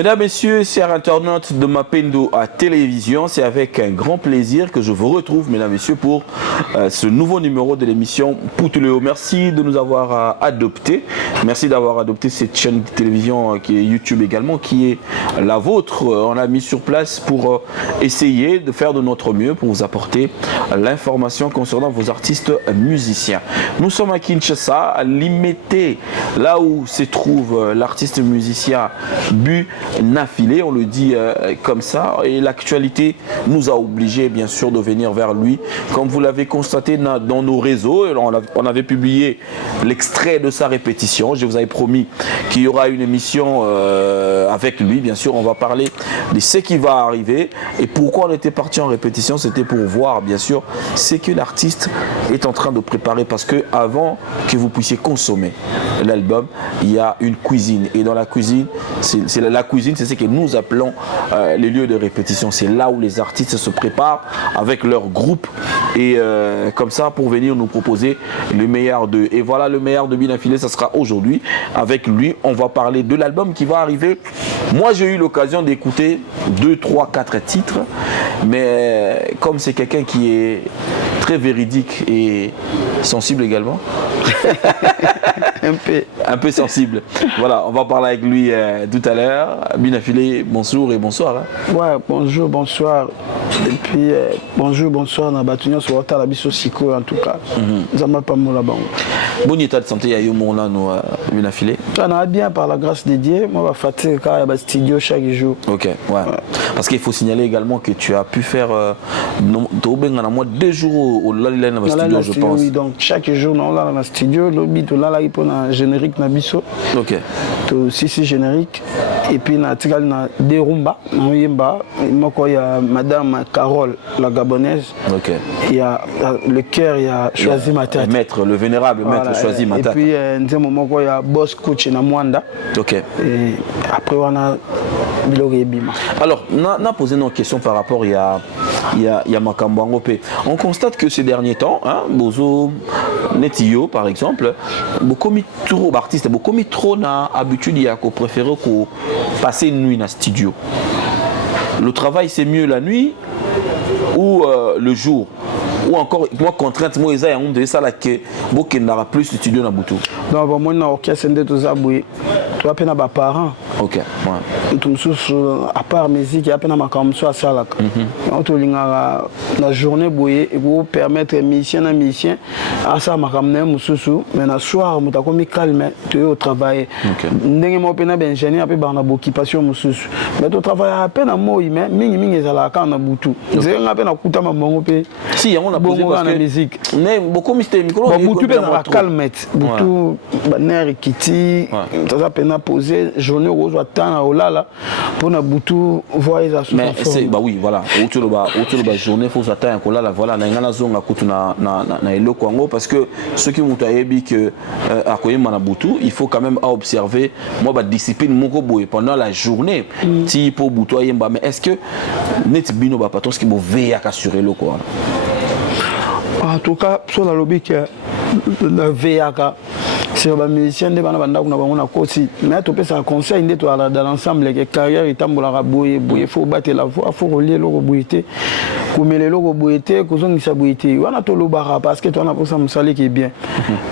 Mesdames, Messieurs, chers internautes de Mapendo à télévision, c'est avec un grand plaisir que je vous retrouve, mesdames, Messieurs, pour ce nouveau numéro de l'émission Poutuléo. Merci de nous avoir adoptés. Merci d'avoir adopté cette chaîne de télévision qui est YouTube également, qui est la vôtre. On l'a mis sur place pour essayer de faire de notre mieux pour vous apporter l'information concernant vos artistes musiciens. Nous sommes à Kinshasa, à Limete, là où se trouve l'artiste musicien Binafilé, on le dit comme ça, et l'actualité nous a obligés bien sûr de venir vers lui. Comme vous l'avez constaté dans nos réseaux, on avait publié l'extrait de sa répétition. Je vous avais promis qu'il y aura une émission avec lui. Bien sûr, on va parler de ce qui va arriver et pourquoi on était parti en répétition. C'était pour voir bien sûr ce que l'artiste est en train de préparer, parce que avant que vous puissiez consommer l'album, il y a une cuisine, et dans la cuisine, la cuisine, c'est ce que nous appelons les lieux de répétition. C'est là où les artistes se préparent avec leur groupe et comme ça pour venir nous proposer le meilleur d'eux. Et voilà, le meilleur de Binafilé, ça sera aujourd'hui. Avec lui, on va parler de l'album qui va arriver. Moi, j'ai eu l'occasion d'écouter 2, 3, 4 titres, mais comme c'est quelqu'un qui est très véridique et sensible également, un peu sensible. Voilà, on va parler avec lui tout à l'heure. Binafilé, bonjour et bonsoir. Hein. Ouais, bonjour, bonsoir. Et puis, bonjour, bonsoir. Na batunya sur la biso siko en tout cas. Zama pas mon là-bas. Bon état de santé, il y a eu mon là, nous, Binafilé. Ça n'a bien par la grâce de Dieu. Moi, je vais fatiguer quand il y a studio chaque jour. Ok, ouais. Parce qu'il faut signaler également que tu as pu faire 2 jours au Lalilen dans le studio, je pense. Oui, donc chaque jour, on est dans le studio. L'obit, là, il y a un générique na biso. Ok. C'est générique. Et puis, il y a des rumba. Il y a Madame Carole, la gabonaise. Ok. Il y a le cœur, il y a Choisi Mata. Maître, le vénérable maître Choisi Mata. Et puis, il y a Boss Coach na Mwanda. Ok. Et après, on a Bilogé Bima. Alors, on a posé nos questions par rapport à Makambo Angopé. On constate que ces derniers temps, hein, Bozo Netio par exemple, beaucoup trop d'artistes, beaucoup trop d'habitude à préférer passer une nuit dans le studio. Le travail c'est mieux la nuit ou le jour, ou encore moi contrainte moi ils ont de ça là que beaucoup n'aura plus de studio dans Boutou. Non, moi na orchestre de tous aboué. Toi peine à mes parents. Ok. Ouais. Tout à part musique, il y a peine à ma campagne à ça là. On te linga la journée bouée et vous permettre musicien à musicien à ça ma campagne mususu, mais na soir muta comme calme tu es au travail. Ndenge mo peine à ingénieur après bana occupation mususu. Mais tu travailles à peine à moi mais mingi ezala ka na Boutou. C'est à peine à kuta ma mongo pe. Si on a posé parce que musique. Mais beaucoup mystère micro. Boutou pe na calme. Boutou baner kiti ça peine à poser journée rose à temps à olala pour na Boutou voyer ça. Mais c'est bah oui voilà autour de la journée faut s'attendre à là voilà na ngana zonga kutu na eloko ngo, parce que ceux qui m'ont dit que à koyema na Boutou il faut quand même observer moi ba discipline moko boye pendant la journée si pour Boutou yemba. Mais est-ce que net bino ba patron ce qui veiller à assurer le quoi? En tout cas sur la lobby que la VAK c'est un musicien de banda kuna bango na kosi, mais to pesa conseil ndeto dans l'ensemble que carrière itambola boye faut battre la voix, faut relier le boyité kumele le boyité kozongisa boyité wana to lobara parce que toi na posa musali qui est bien.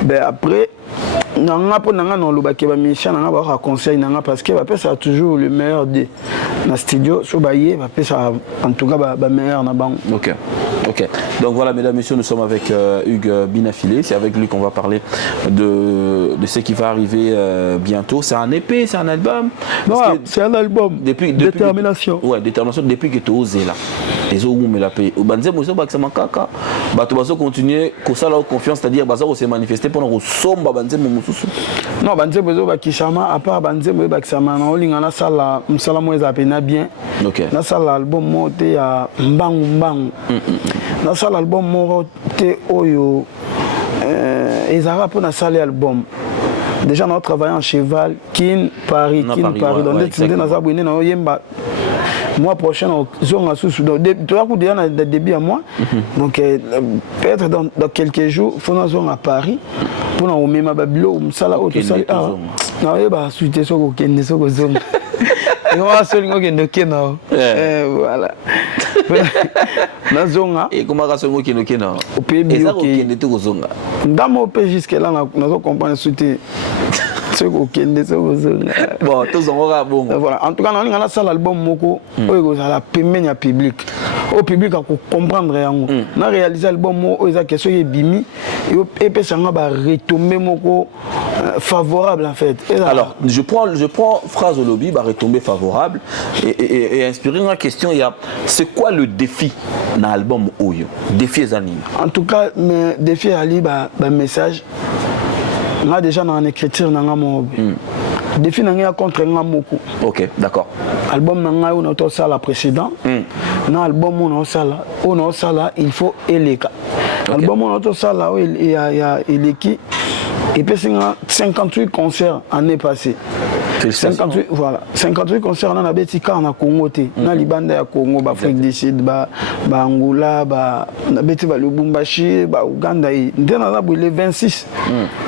Ben après nanga po nanga no lobaki ba musicien nanga ba conseil nanga parce que ba pesa toujours le meilleur de na studio so baye ba pesa en tout cas ba meilleur na bango. OK. Ok, donc voilà mesdames, messieurs, nous sommes avec Hugues Binafilé, c'est avec lui qu'on va parler de ce qui va arriver bientôt. C'est un EP, c'est un album? Non, c'est un album, depuis détermination. Ouais, détermination depuis que tu as osé là. Les autres me la paye. Banze mozo bakama kaka. Bato bazo continuer ko ça la confiance, c'est-à-dire bazo se manifester pour nous somba banze momususu. Non, banze mozo bakisama à part banze mozo bakisama na olinga na sala msala mo ezapena bien. OK. Na sala album mo te ya mbangu. Na sala album mo te oyo ezara pour na sala album. Déjà nous travaillons en cheval Kin Paris donc dans za bwine na yemba mois prochain zone sous donc tu as déjà dans début à moi donc peut-être dans quelques jours faut nous zone à Paris pour nous même babilo ou sala auto sala non bah suite so ko kende so ko zone Et moi, seulement que nous kenno. Voilà. Nazonga. Et comment ça se qui nous kenno? Au pays et ça qui n'était au zonga. Dans mon pays jusqu'à là, nous comprenons ce bon, tous en bon. Voilà. En tout cas, on a ça l'album Moko, la première public. Au public à comprendre on a réalisé l'album Moko, ils a question est bimi et puis ça va retomber Moko favorable en fait. Alors, je prends phrase au lobby, va retomber favorable et inspirer une question, il y a c'est quoi le défi dans l'album Oyo? Défi Zani. En tout cas, le défi Ali message. On a déjà dans l'écriture dans mon défi n'a contre Moko. OK, d'accord. Album n'a on a ça la précédent. Dans album on a ça là, il faut éleka. Album on a ça là il y a Eleki et puis 58 concerts année passée. 58 voilà, 58 concerts on a betika na Congo té, na Libanda ya Congo, ba Afrique du Sud, ba Angola, ba na beti ba Lubumbashi, ba Uganda et ndena na le 26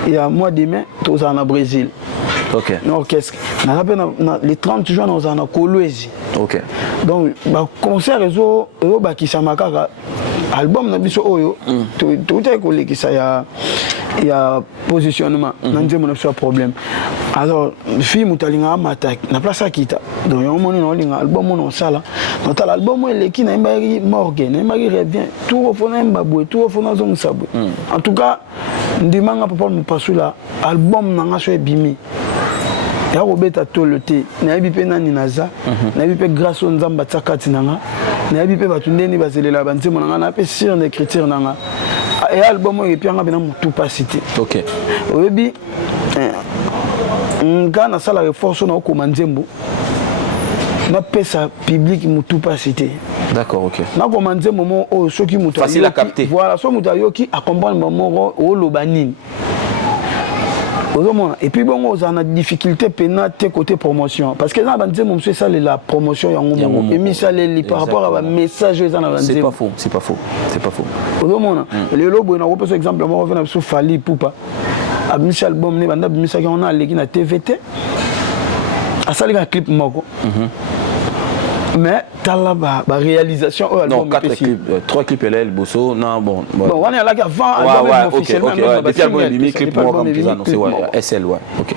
et à mois de mai tous en Brésil. OK. Orchestre. Na rappelle les 30 juin nous en Kolwezi. OK. Donc ba concert réseau ba kisamaka album na biso oyo tout est collé qui ça il y a positionnement dans des mon problème. Alors fille mutalinga matak na place akita donc on moni no linga album on ça là dans l'album il qui na mbari morgue na mbari revient tout au fond na mbabwe tout au fond na zong sabwe. En tout cas ndimanga papa me pasula album na ngaso ebimi ya robeta tolote na bipe nani naza na bipe grâce aux nzamba tsakati nanga na bipe batundeni bazelela banzemo nanga na pe sur l'écriture nanga et album et puis on a bien tout pas cité. OK. Oyebi ngana sala reforce na ko manzembo na pesa public mutu pas cité. D'accord, OK. Na ko manzembo mo o soki mutu facile à capter. Voilà, so mutu yoki a comprendre mo o lobanini. Et puis bon, on a une difficulté côté promotion. Parce que là, on ça la promotion et mis ça par rapport à message. C'est pas faux, c'est pas faux, c'est pas faux. Le lobo, on a par exemple, on revient sur Fali Poupa. À Michel Album, on a les TVT. À ça, il y a un clip moko. Mais t'as la réalisation non 4 clips 3 clips elle bosso non bon on est là avant officiellement depuis album bimi clip moi comme tu as annoncé SL ouais OK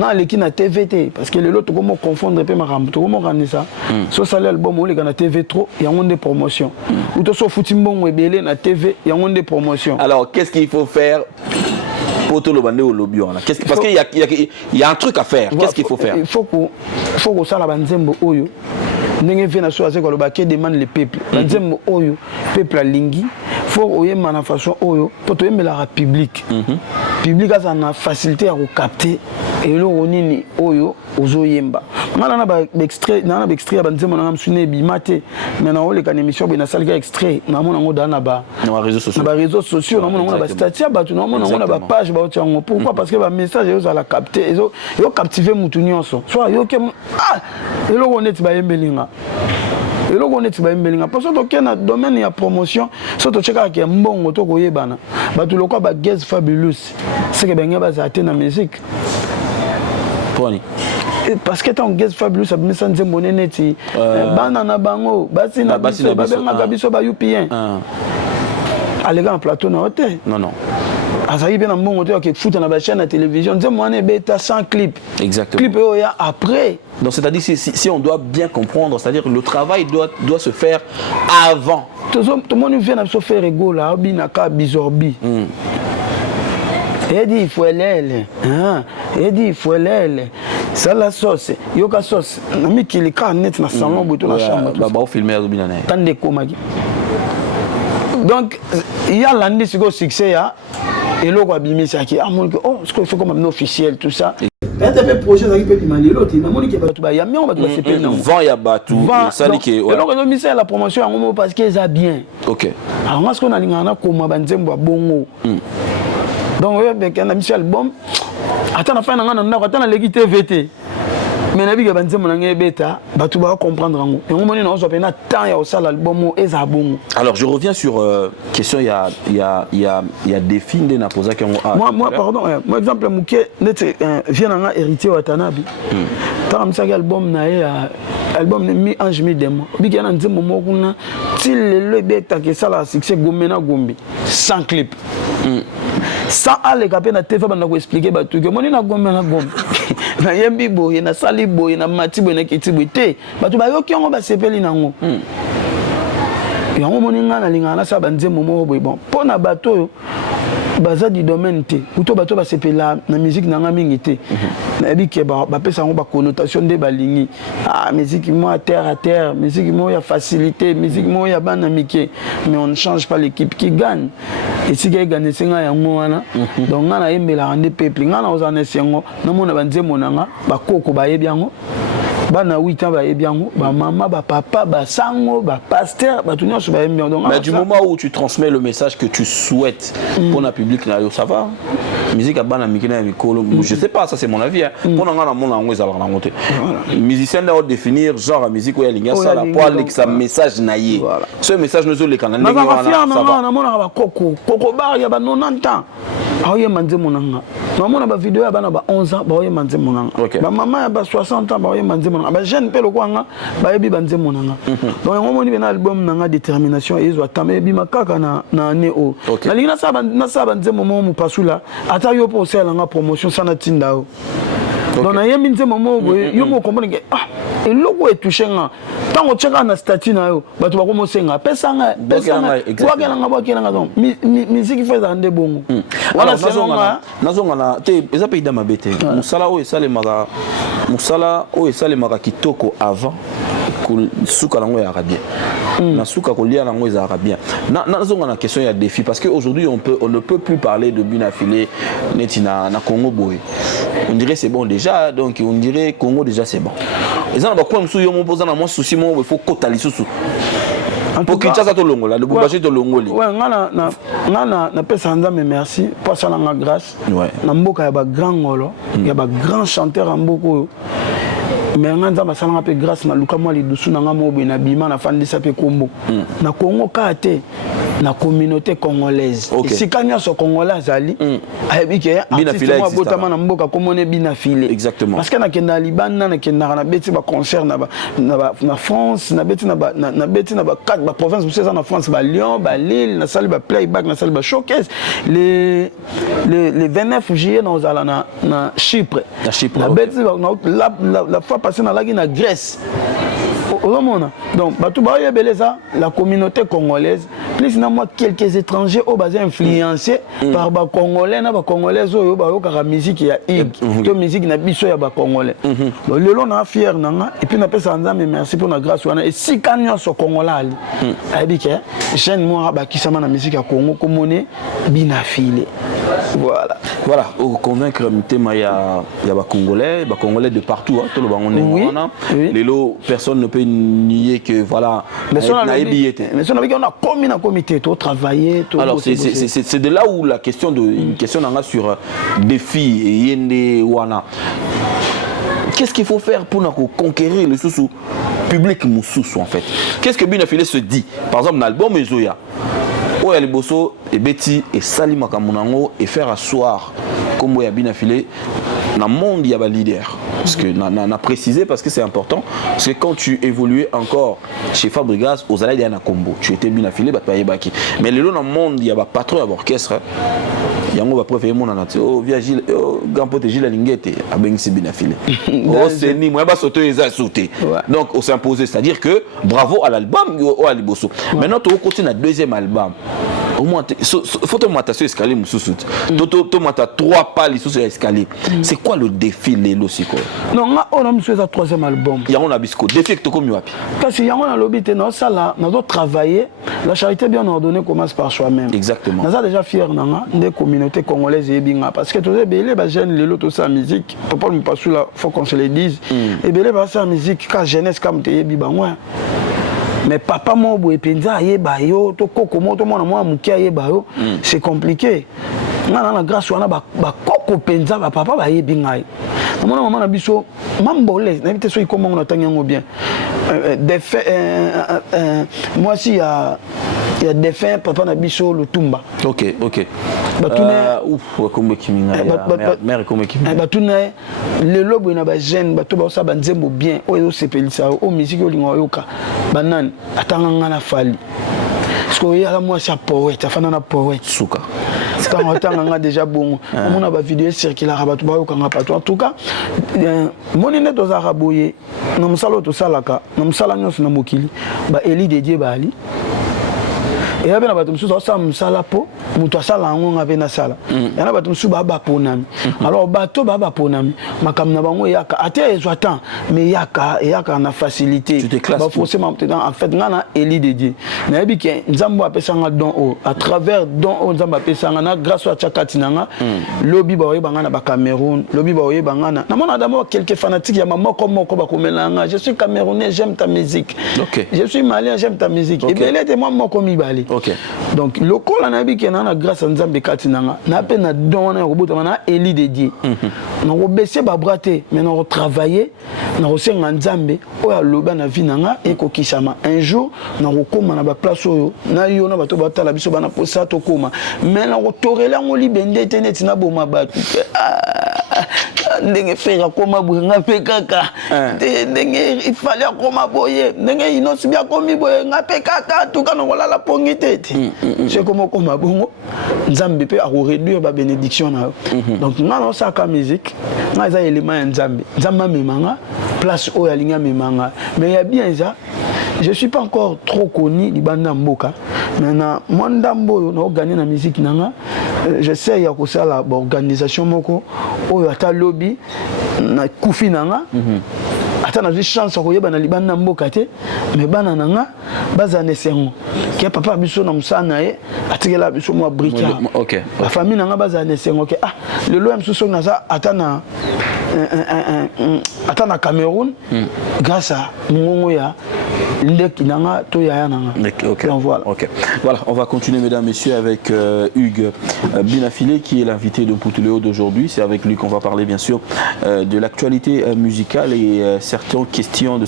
non les qui na TVT parce que les autres comment confondre peu maram to comment rendre ça so ça l'album les na TV trop il y a une des promotions ou to so futimbon ebele na TV il y a une des promotions. Alors qu'est-ce qu'il faut faire pour tout le bande au lobby là parce qu'il y a un truc à faire. Qu'est-ce qu'il faut faire? Il faut que ça la banzembo oyo ndenge vena so azeko loba ke demande le peuple banzembo oyo peuple alingi faut oyema na façon oyo poto yemela la public public a na facilité à recapter et lo onini oyo ozoyemba ngana na ba extrait ya banzembo na msune bimate mais na ole kan émission be na salga extrait na mona ngo dana ba na réseaux sociaux na mona ngo ba statut ba tu na mona ngo ba page ba tiango pourquoi parce que ba message yo za la capter yo captiver mutu nyonso soit yo ke et lo oneti ba yembelinga et là on est parce que dans le domaine de promotion surtout cheka ki mbongo to koyebana batu lokwa ba Gez Fabulous c'est que benga ba za na musique poni parce que ton Gez Fabulous a mis ça nzembo neti bana na bango basi na biso ba benga biso ba UPN aller en plateau na hôtel non azali bien mbongo to ke foot na ba chaîne de télévision nzembo ane beta 100 clips exactement clip ya après. Donc c'est-à-dire si on doit bien comprendre, c'est-à-dire que le travail doit se faire avant. Tout le monde vient à se faire ego là, binaka bizorbi. Et dit il faut l'aile, et dit il faut l'aile. Ça la sauce, yoka sauce. Nami qui les canettes na salon boto la chambre. Bah filmer au binane. Tande komagi. Donc il y a l'année sur succès ya et lo kwa bimisa ki oh ce qu'il faut comme officiel tout ça. Quand tu as un projet qui peut demander l'autre, il y a des gens qui ont vent ya batu ça dit que alors on a la promotion en parce que ça bien. OK. Alors moi ce qu'on a ngana comme banzembo bongo. Donc on a mis album attends la fin ngana attends la legi TVT. mais nabi ka banze monanga beta batu ba comprendre ngo et on na ozo pena temps ya osala l'album eza bon. Alors je reviens sur question il y a défi de na posa kango moi pardon moi exemple muke net vient nga héritier wa Tanabi tant comme ça album na album mi ange mi demo biki na nzembo moko na til le beta ke sala succès gomena gombi sans clip sans aller capé na TV bana ko expliquer ba tout que moni na gomena gombi na yembi boye na sali boye na mati boye na kiti boye te ba tout ba yo kyongo ba sepeli nango yango moni nga na linga na sa ba nzembo moko boye bon pona bato baza du domaine te uto bato ba sepela na musique nanga mingi te na bi ke ba pesa ngo ba connotation de balingi musique mo à terre musique mo ya facilité musique mo ya bana mike mais on ne change pas l'équipe qui gagne et si qui gagne singa yango wana donc nga na yembela ande peuple nga na ozana sengo na mona banzemo nanga ba koko ba yebiango bana 8 ans ba yebiango ba maman ba papa ba sango ba pasteur ba tout nyonso ba yebiango donc mais du moment où tu transmets le message que tu souhaites pour le public là ça va musique à bana mikina mikolo je sais pas ça c'est mon avis pour nga na mona ngo ezala na ngote musicien doit définir genre à musique où ya linga ça la pour ça message naie ce message nous le kana ndenge wana ça va na mona ba koko bar ya ba 90 ans aoye manze monanga na mona ba vidéo ya bana ba 11 ans ba oye manze monanga ba maman ya ba 60 ans ba oye manze monanga ba jeune pe lokwanga ba yebi banze monanga donc on moni bena album nanga détermination ezo atame bi makaka na ne o na linga na sa banze momo mu pasula ata yo po sela nga promotion sana tinda o donc na yemi nze momo boye yo mo comprendre que et logo est touché nga tango tcheka na statut na yo bato ba ko mosenga pesa nga wa kelanga donc musique fait za nde bongo wala nazonga na te eza pe idama bete musala o esale maka kitoko avant suka nango ya bien na suka ko lia nango za bien nazonga na question ya défi parce que aujourd'hui on ne peut plus parler de Bina Filé netina na Congo boy on dirait c'est bon déjà donc on dirait Congo déjà c'est bon et ça na ba kwa msu yo mo poza na mo souci mo il faut kota lisusu pour Kinshasa to longola le Boubaché to longoli ouais ngana na pesa nzambe merci pour ça na grâce na mboka ya ba grand ngolo ya ba grand chanteur mboko mais nganda basala pe grâce na luka moi les dusu na ngamo be na bima na fandisa pe kombo na Congo kate na communauté congolaise si kanya so congolais ali ayebi ke Bina Filé moi botama na mboka komone Bina Filé exactement parce que na kenda Liban na kenda na beti ba concert na France na beti na beti na ba quatre ba province vous savez na France ba Lyon ba Lille na salle ba playback na salle ba showcase les 29 juillet na ozala na Chypre na beti la fois passée na lagi na Grèce donc batou ba yebeleza la communauté congolaise plus na moi quelques étrangers au basé influencés par ba congolais na ba congolais oyo ba yo ka musique ya to musique na biso ya ba congolais donc lelo na fier nanga et puis na pesa nzambe merci pour la grâce wana et si kanyo so congolais ali abike jeune moi ba kisama na musique ya Congo komone Bina Filé voilà au convaincre mutema ya ba congolais de partout tout le bango ngona lelo personne ne peut nier que voilà mais on a commis un comité tout travailler tout. Alors c'est de là où la question une question sur défi et yende wana qu'est-ce qu'il faut faire pour conquérir le sous public mususu en fait qu'est-ce que Bina Filé se dit par exemple dans l'album Ezoya où il y a les bosso et Betty et Salima Kamunango et faire asseoir comme il y a Bina Filé dans le monde il y a des leaders parce que n'a précisé parce que c'est important parce que quand tu évoluais encore chez Fabregas aux Alliés à Combo tu étais Bina Filé mais le long dans le monde il y a des patrons d'orchestre yango va préférer mon anati via Gilles Gampote Gilles Lingete a bengisi Bina Filé c'est ni moi ba sauter les a sauté donc on s'est imposé c'est-à-dire que bravo à l'album au Aliboso maintenant tu continues le deuxième album au moins faut te monter sur escalier mususu to monter 3 pas les sur escalier c'est quoi le défi les losiko non on a monsieur ça troisième album yango na bisco défi que to komi wapi parce que yango na lobité non ça là on doit travailler la charité bien ordonnée commence par soi-même exactement on a déjà fier nanga des communautés congolaises et binga parce que tous les jeunes les lotos sa musique papa me passe là faut qu'on se le dise et belé ba sa musique ka jeunesse comme te yebi bangwa mais papa mo boye penza yeba yo to koko mo to mona mo mukia yeba yo c'est compliqué ngana na grâce wana ba koko penza ba papa ba yebi ngai namona maman na biso mambole na bité so ikoma ngona tanyango bien des faits moi si il y a des faits papa na biso Lutumba. OK comme kiminga mère comme kiminga batuna le lobo na ba jeune bato ba sa banzembo bien oyo sepelisa o musique o lingo yoka banane atanga ngana fali parce que ya la moi ça poète afana na poète suka quand on a déjà bon on a ba vidéo circuler bato ba yoka ngapato en tout cas monine to za raboye na musalo to salaka na musala nyonso na mokili ba eli dédié ba ali et là, on a po mutu asala ngo ngabe na sala yana bato musu ba ponami alors bato ba ponami makam na bango yaka ate ezwatan mais yaka na facilité ba forcément en fait ngana eli dédié na yebi ke nzambo apesanga don à travers don nzambo apesanga na grâce à chakati nanga lobi ba oyebanga na ba Cameroun lobi ba oyebanga na mona d'abord quelques fanatiques ya moko ba komelanga je suis camerounais j'aime ta musique je suis malien j'aime ta musique et bien était moi moko mibali donc le col en habit qui est grâce à Nzambe Katinanga n'a peine à donner au bout de mana eli dédié on a baissé ba braté mais on a travaillé on a aussi Nzambe o ya loba na vie nanga et ko kishama un jour na kokoma na ba place oyo na yo na bato batala biso bana posa to koma mais na ko torela ngoli bende teneti na boma batu ndenge fera koma bunga pe kaka ndenge il fallait koma boye ndenge inosi bia komi boye ngape kaka tuka no la pongi tete c'est comme koma bongo nzambe pe a réduire ba bénédiction na donc ngana ça ka musique nga za élément nzambe nzamba memanga place o ya linga memanga mais il y a bien ça je suis pas encore trop connu libanda mboka maintenant moi ndambo na gagner na musique nanga j'essaie ya ko sala ba organisation moko oyo ata lobby na kufi nanga ata na chance ko yeba na libanda mboka te mais bana nanga baza nesengo ke papa biso na musana ye atikela biso mo brika la famille nanga baza nesengo ke le loem so na za ata na Cameroun grâce à Mungo ya Nanga to ya nanga. Voilà, on va continuer mesdames messieurs avec Hugues Binafilé qui est l'invité de Poutuléo d'aujourd'hui. C'est avec lui qu'on va parler bien sûr de l'actualité musicale et certaines questions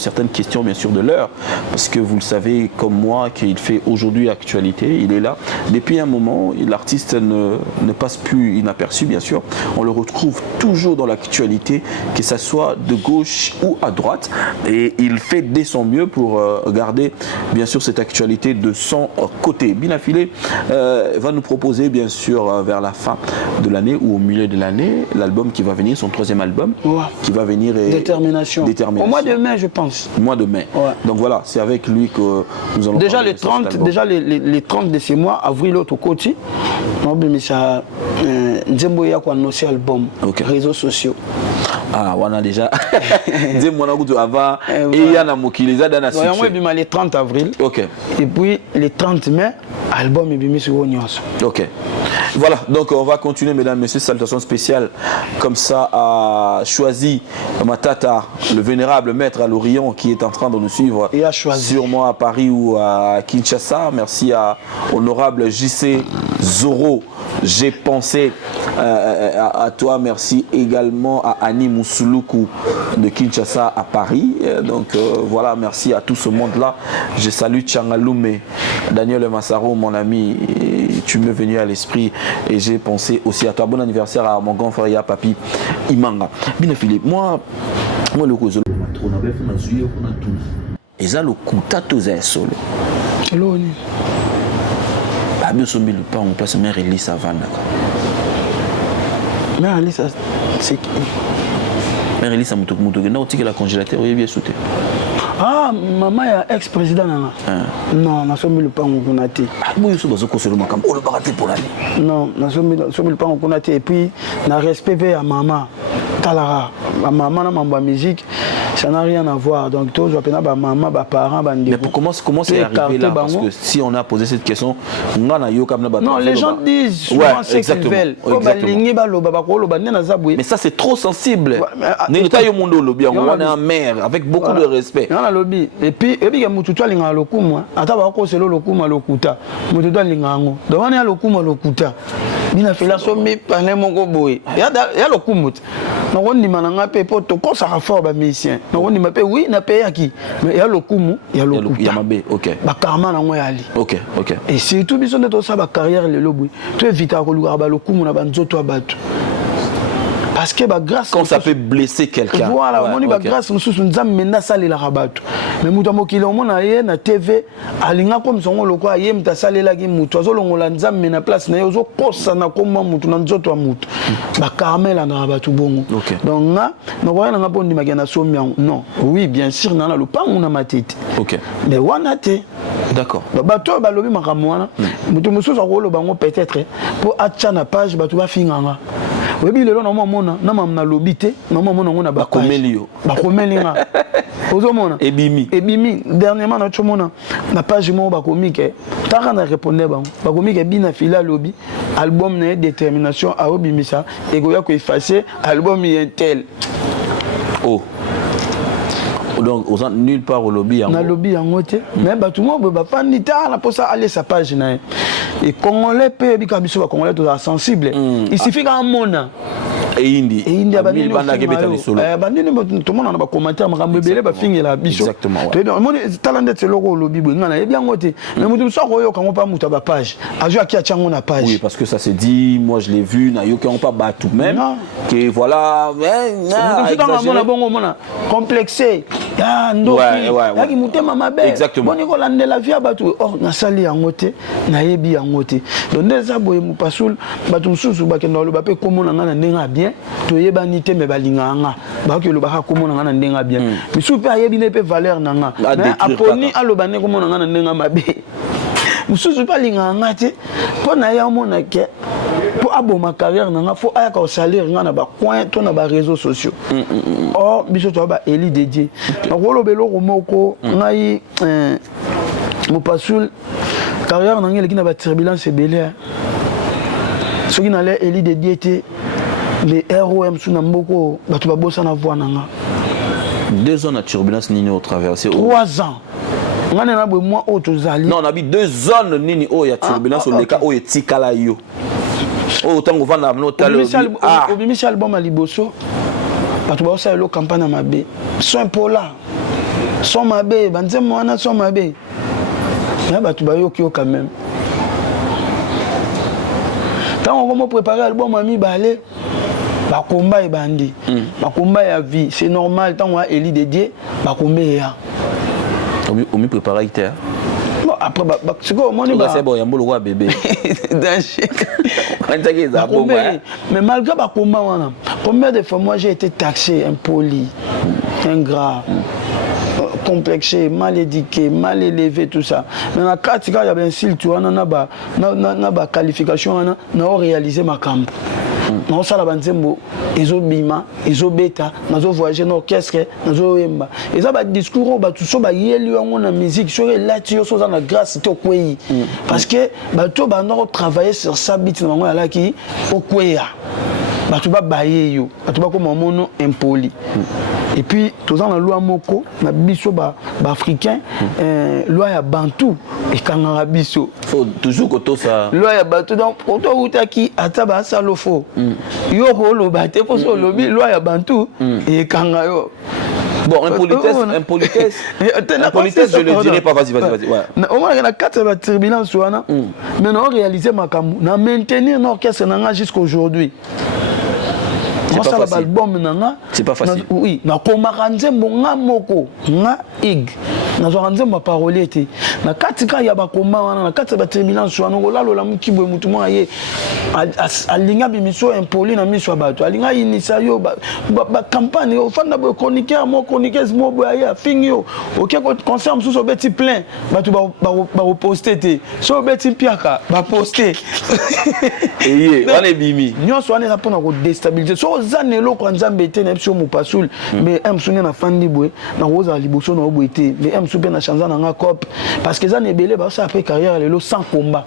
bien sûr de l'heure parce que vous le savez comme moi qu'il fait aujourd'hui l'actualité, il est là depuis un moment, l'artiste ne passe plus inaperçu bien sûr. On le retrouve toujours dans l'actualité, que ça soit de gauche ou à droite et il fait de son mieux pour garder bien sûr cette actualité de son côté. Binafilé va nous proposer bien sûr vers la fin de l'année ou au milieu de l'année l'album qui va venir, son troisième album qui va venir Détermination. Au mois de mai je pense. Mois de mai. Donc voilà, c'est avec lui que nous allons déjà les 30 les 30 de ces mois avril au côté mais ça Nzembo ya kwa annoncer album réseaux sociaux. On a déjà Nzembo na kutu avant et il y a na mokiliza dana succès. Voyons bien les 30 avril. Et puis les 30 mai album est bien sur Nyonso. Voilà, donc on va continuer mesdames et messieurs, salutation spéciale comme ça a choisi Matata, le vénérable maître à l'Orient qui est en train de nous suivre sûrement à Paris ou à Kinshasa. Merci à honorable JC Zoro. J'ai pensé à toi, merci également à Annie Moussouloukou de Kinshasa à Paris. Donc voilà, merci à tout ce monde-là. Je salue Tchangaloumé, Daniel Massaro, mon ami, tu m'es venu à l'esprit et j'ai pensé aussi à toi. Bon anniversaire à mon grand frère Papi Imanga. Bien Philippe, moi le cause et ça le coup t'as solo. Bien sûr, le pain on place mère Elise avant. Mère Elise, c'est qui? Mère Elise a monté la congélateur, il est bien sauté. Ah, maman est ex-président. Non, n'a sommes le pain au Konaté. Oui, je suis sur le macam. Oh, le baraté pour l'année. Non, n'a sommes le pain au Konaté. Et puis, n'a respect à maman. Talara, maman n'a pas musique. Ça n'a rien à voir. Donc, tous les maman, parents, mais comment c'est arrivé là? Parce que si on a posé cette question, non, les gens disent souvent ce qu'ils veulent. Mais ça, c'est trop sensible. On est en mer, avec beaucoup de respect. Et puis, il y a des gens qui ont le coup, il a fait la somme, il y a le coup. On dit que ça a fort de musicien. On dit que oui, il a payé à qui? Mais il y a le coup, il y a le coup. Il y a Mabé, ok. Ok, ok. Et c'est tout besoin de ça, la carrière, le lobby. Tu évites à le coup, on a besoin de battre. Parce que grâce quand ça peut blesser quelqu'un. Voilà, on dit grâce nous avons mené ça les rabattre. Mais nous avons qu'il on a na TV alinga comme son loko ayem ta sale la gi mutu azolongo la nzam mena place na yozo kosa na koma mutu na nzoto mutu. Ba Carmel na rabattu bongo. Donc na voya na bondi magana somi non. Oui, bien sûr na le pas on a ma tête. OK. Mais wana te. D'accord. Ba to ba lobi makamwana. Mutu mususu akolo bango peut-être pour atcha na page ba to ba finganga. Oui, mais le nom mona na mamna lobité na mamona ngona ba komelio ba komelinga ozomona ebimi dernièrement na chomona na page mo ba komike taka na répondre ba komike bina fila lobi album na détermination a obimisa et goya ko effacer album tel oh. Donc, nulle part au lobby. Na lobby en côté. Mais tout le monde va pas ni tard pour ça aller sa page. Et Congolais peut bien biso Congolais tout sensible. Il suffit qu'un mona. Et Indi. Et Indi abandi banda ke betali solo. Abandi tout le monde na ba commentaire makambo belé ba fingela biso. Exactement. Tu mon talent d'être loko lobby bo ngana bien côté. Mais mutu so ko yo kango pa muta ba page. Ajo aki achango na page. Oui, parce que ça se dit, moi je l'ai vu na yo ki on pas ba tout même que voilà, mais na bongo mona complexé. Ah ndoki. Yaki mutema mabe. Exactement. Boni ko landela via batu oh na sali yango te, na yebi yango te. Donc ndeza boye mu pasul batu mususu bakenda lo ba pe komona ngana ndenga bien to yebani te me balinganga ba ke lo ba komona ngana ndenga bien mais soupe ayebi ne pe valeur nanga mais aponi alobane komona ngana ndenga mabe mususu pa linganga te pona ya mona ke pour aboma carrière nanga faut aya ka salaire ngana ba coin to na ba réseaux sociaux or biso to ba eli dédié donc olobelo moko ngai mo pasul carrière nanga lekina ba turbulence belé ce qui n'allait eli dédié les ROM sous Namboko, tu vas bosser na voix nanga. 2 ans de turbulence Nini au traversé. 3 ans. On a un mois autre zali. Non, on a mis 2 zones Nini au ya turbulence au leka au etikala yo. Oh tant qu'on va na l'hôtel. Au bimisi album à Liboso. Tu vas bosser le campagne à Mabé. Son pola. Son Mabé, banze moana son Mabé. Là tu vas yo quand même. Quand on va préparer l'album à mi balé. Ba combat et bandi. Ba combat et vie, c'est normal tant on a éli dédié, ba combat et ya. On me prépare iter. Bon après c'est quoi mon ba c'est bon ya mbolo wa bébé. Danger. Bon mais malgré ba combat wana, combien de fois moi j'ai été taxé, impoli, ingrat. Complexé, mal éduqué, mal élevé, tout ça. Mais dans le cas, il y a un style, tu vois, on a une qualification, on a réalisé ma camp. On a banzembo, ils ont bima, ils ont bêta, ils ont voyagé dans l'orchestre, ils ont yemba. Et ça, le discours, tout ça, il y a une musique, sur là, tu as la grâce, tu es parce que tout le monde travailler sur ça, bit, là qui au Kouya. Tu vas bailler yo, tu vas comme un mono impoli. Et puis tout dans la loi moko, na biso ba africain, loi ya bantou et kangara biso. Faut toujours que tout ça. Loi ya bantou donc auto utaki ataba salofo. Yo ko lo baté pour so lobi loi ya bantou et kanga yo. Bon, impolitesse, je le dirai pas, vas-y. Ouais. Au moins, il y a 4 turbulences, mais on a réalisé ma camou, on a maintenu l'orchestre jusqu'à aujourd'hui. C'est pas facile. Oui, na komakanze monga moko nga ig na zokanze ma parole était na katika ya bakoma wana na katika baterminance wana olalo la mukibwe mutu mwa ye alinga bimiso impoli na miso bato alinga inisa yo ba campagne ofanda bo chroniqueur mo chroniqueuse mo bo ya fingio OK concert mususu beti plein bato ba poster te so beti piaka ba poster eye wana bimi nyonso wana na pona ko déstabiliser so zanelo kwa nzambe te na biso mu pasul mais emsune na fandi boy na roza liboso na obo ete mais emsupe na chanza na nga cop parce que ça nebele ba ça après carrière lelo sans combat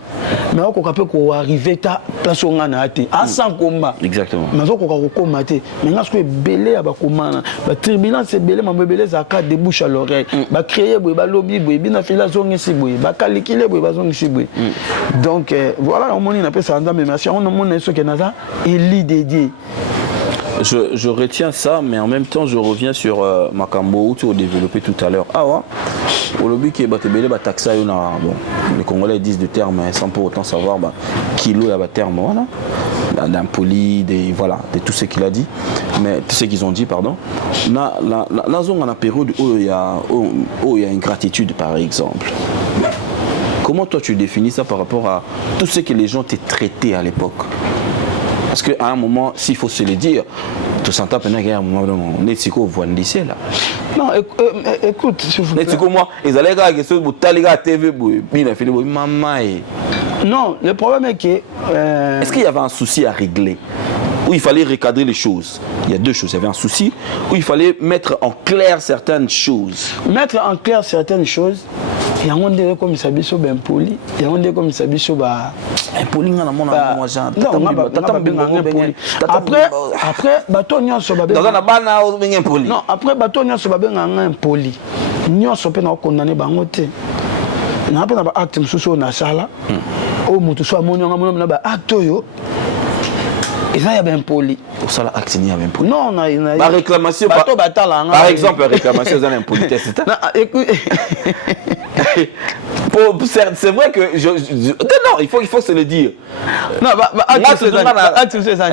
mais on peut ko arriver ta place on na ate à sans combat exactement mais on ko combattre mais nga ce belé ba komana ba turbulence belé ma belé za ka de bouche à l'oreille ba créer boy ba lobby boy bina fila zongi si boy ba calculer boy ba zongi si boy donc voilà on moni na pesa nzambe merci on moni ce que naza éli dédié. Je retiens ça, mais en même temps, je reviens sur Makambo où tu as développé tout à l'heure. Ah ouais. Au lobby qui est batébélé, taxa, bon, les Congolais disent des termes sans pour autant savoir kilo y a terme, voilà, d'un poli, voilà, de tout ce qu'il a dit, mais tout ce qu'ils ont dit, pardon. La zone en a période où il y a une gratitude, par exemple. Comment toi tu définis ça par rapport à tout ce que les gens t'ont traité à l'époque? Parce qu'à un moment, s'il faut se le dire, tout s'entend pendant qu'il y a un moment on est psycho, vous lycée là. Non, écoute, s'il vous plaît. Moi, ils allaient à la question, TV, maman. Non, le problème est que... Est-ce qu'il y avait un souci à régler? Où il fallait recadrer les choses? Il y a deux choses. Il y avait un souci où il fallait mettre en clair certaines choses. Mettre en clair certaines choses, il y a un monde comme ça, il y a un poli, il y a un monde comme ça, il y a un poli. Après, bateau n'y a poli. Non, après, bateau n'y a un poli. N'y a pas condamné bangoté. N'a pas d'acte sous na sala. Oh, mutu soit mon acte yo. Et ça, il y a bien poli. Pour ça, l'acte, il y a bien poli. Non, on a la réclamation. Par exemple, la réclamation, c'est impolitesse. Non, écoute. C'est vrai que. Non, il faut se le dire. Non, acte, c'est ça.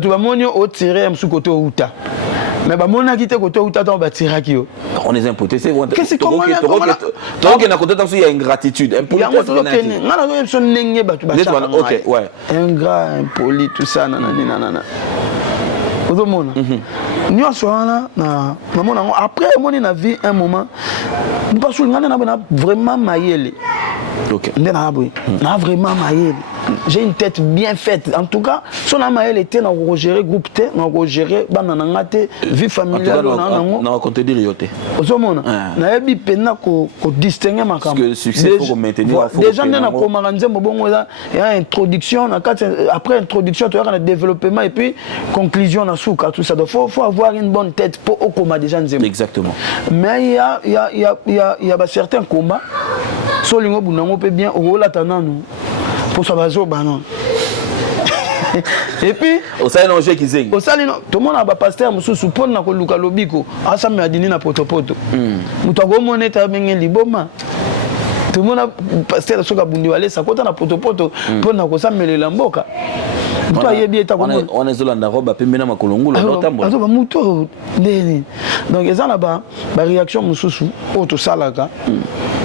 Tu vas monter au tiré, sous côté au Outa. Mais bah mon acquitté côté où t'attends bah tirer qui yo. On est impoté c'est quoi? Qu'est-ce qu'on a? Donc il y a côté il y a ingratitude. Il y a un autre son n'engé bah tu vas. OK, ouais. Ingrat, impoli tout ça nanana. Au monde. Nous sommes là après mon na vie un moment nous pas sur ngana na vraiment maïeli. OK. Na vraiment maïeli. J'ai une tête bien faite. En tout cas, son amael était dans le gérer groupe T, dans le gérer bananangate, vie familiale. On a raconté des riotés. Osomona. Na ebi pena ko distinguer ma parce que le succès faut maintenir. Déjà na ko maranze mbongo il y a introduction, après introduction tu as le développement et puis conclusion na souka tout ça. Donc faut avoir une bonne tête pour au combat déjà nzembo. Exactement. Mais il y a certains combats. Solingo bunango peut bien au la tananu. Pour ça va non. Et puis au salon non j'ai qui zing. Au salon tout le monde a ba pasteur musu support na ko luka lobiko asa me adini na potopoto. Mutago moneta benye liboma. Tout le monde a pasteur soka bundi wale sa kota na potopoto pour na ko samelela mboka. On est zolanda roba pembena makolongula notambola. Azo ba muto ndeni. Donc eza na ba réaction mususu auto salaka.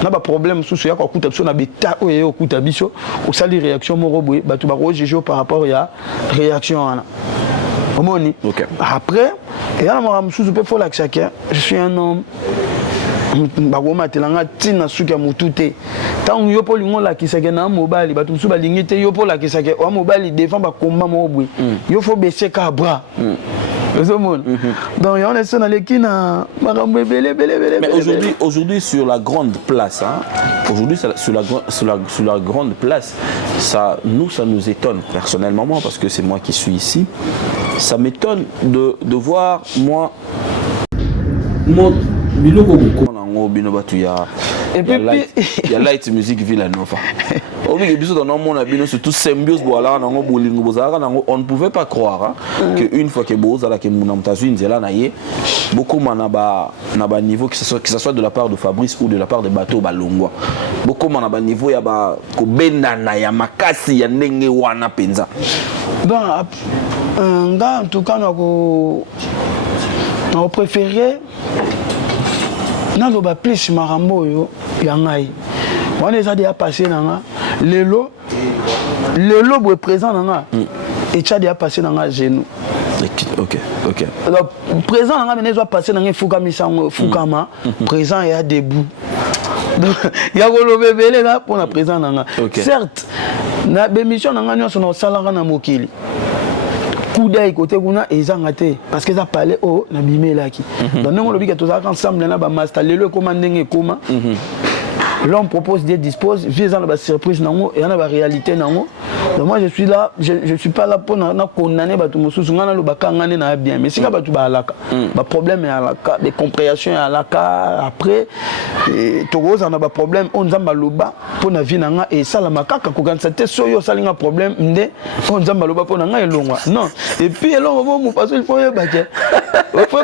Na ba problème sous ya ko kuta biso na beta oyo okuta biso o sali réaction mo robwe ba tu ba ko juger par rapport ya réaction ana omoni. OK. Après et là moi sous peut faut la chacun je suis un homme ba ko matelanga tina suka mutute tant yo po lingo la kisake na mobile ba tu su ba lingite yo po la kisake o mobile défend ba combat mo robwe yo faut baisser ka bras. Donc on est sur les qui na mais aujourd'hui sur la grande place aujourd'hui sur la grande place ça nous étonne personnellement moi parce que c'est moi qui suis ici ça m'étonne de voir moi biloko beaucoup nango bino batu ya et puis il y a Light Music Villanova obi biso dans mona bino surtout symbiose boala nango bolingo bozaka nango on ne pouvait pas croire que une fois que bozala ke muna mtazu nzela na ye beaucoup na ba niveau que ce soit de la part de Fabrice ou de la part de Bateau Balongwa beaucoup na ba niveau ya ba ko benana ya makasi ya ndenge wana penza bon nga en tout cas na ko préféré naloba plus makambo yo ya ngai wana eza déjà passé nanga lelo boye présent nanga etcha déjà passé nanga genou. Ok. Alors présent nanga mena ezwa passé nanga fukama présent ya debout donc ya koloba ebele na mpona présent nanga certes na bémission nanga nyonso na osalaka na mokili coup d'œil côté kuna ezanga te parce que ça parlait oh na bimelaki donc ndenge olobi ke tozalaka ensemble na bamaster lelo ekoma ndenge ekoma l'homme propose, Dieu dispose, vise dans la surprise, il y a la réalité. Donc moi je suis là, je suis pas là pour condamner bien. Mais si il y a un problème, des compréhensions, après, on a un problème, on a un loba pour la vie, et ça, la macaque, quand c'était soyo, ça a un problème, on a un loba pour la vie. Non. Et puis, il faut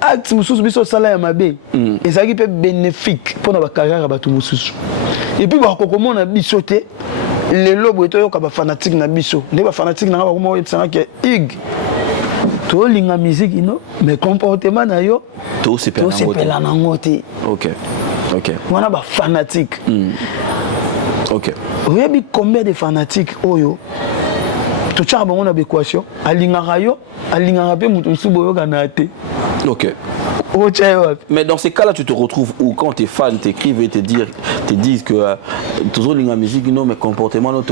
acte mususu biso sala ya mabe ezaki pe bénéfique pour na carrière ba tout mususu et puis ba kokomona biso te le lobo to yoka ba fanatique na biso nde ba fanatique na ba komo yetsanga ke ig to linga musique ino mais comportement na yo to se pela na ngote. OK wana ba fanatique OK oyebi combien de fanatiques oyo to tchaka bango na équation alingaka yo alingaka pe mutu subo yo kana te. OK. Mais dans ces cas-là, tu te retrouves où quand tes fans t'écrivent et te disent que toujours la musique, non, mais comportement, non,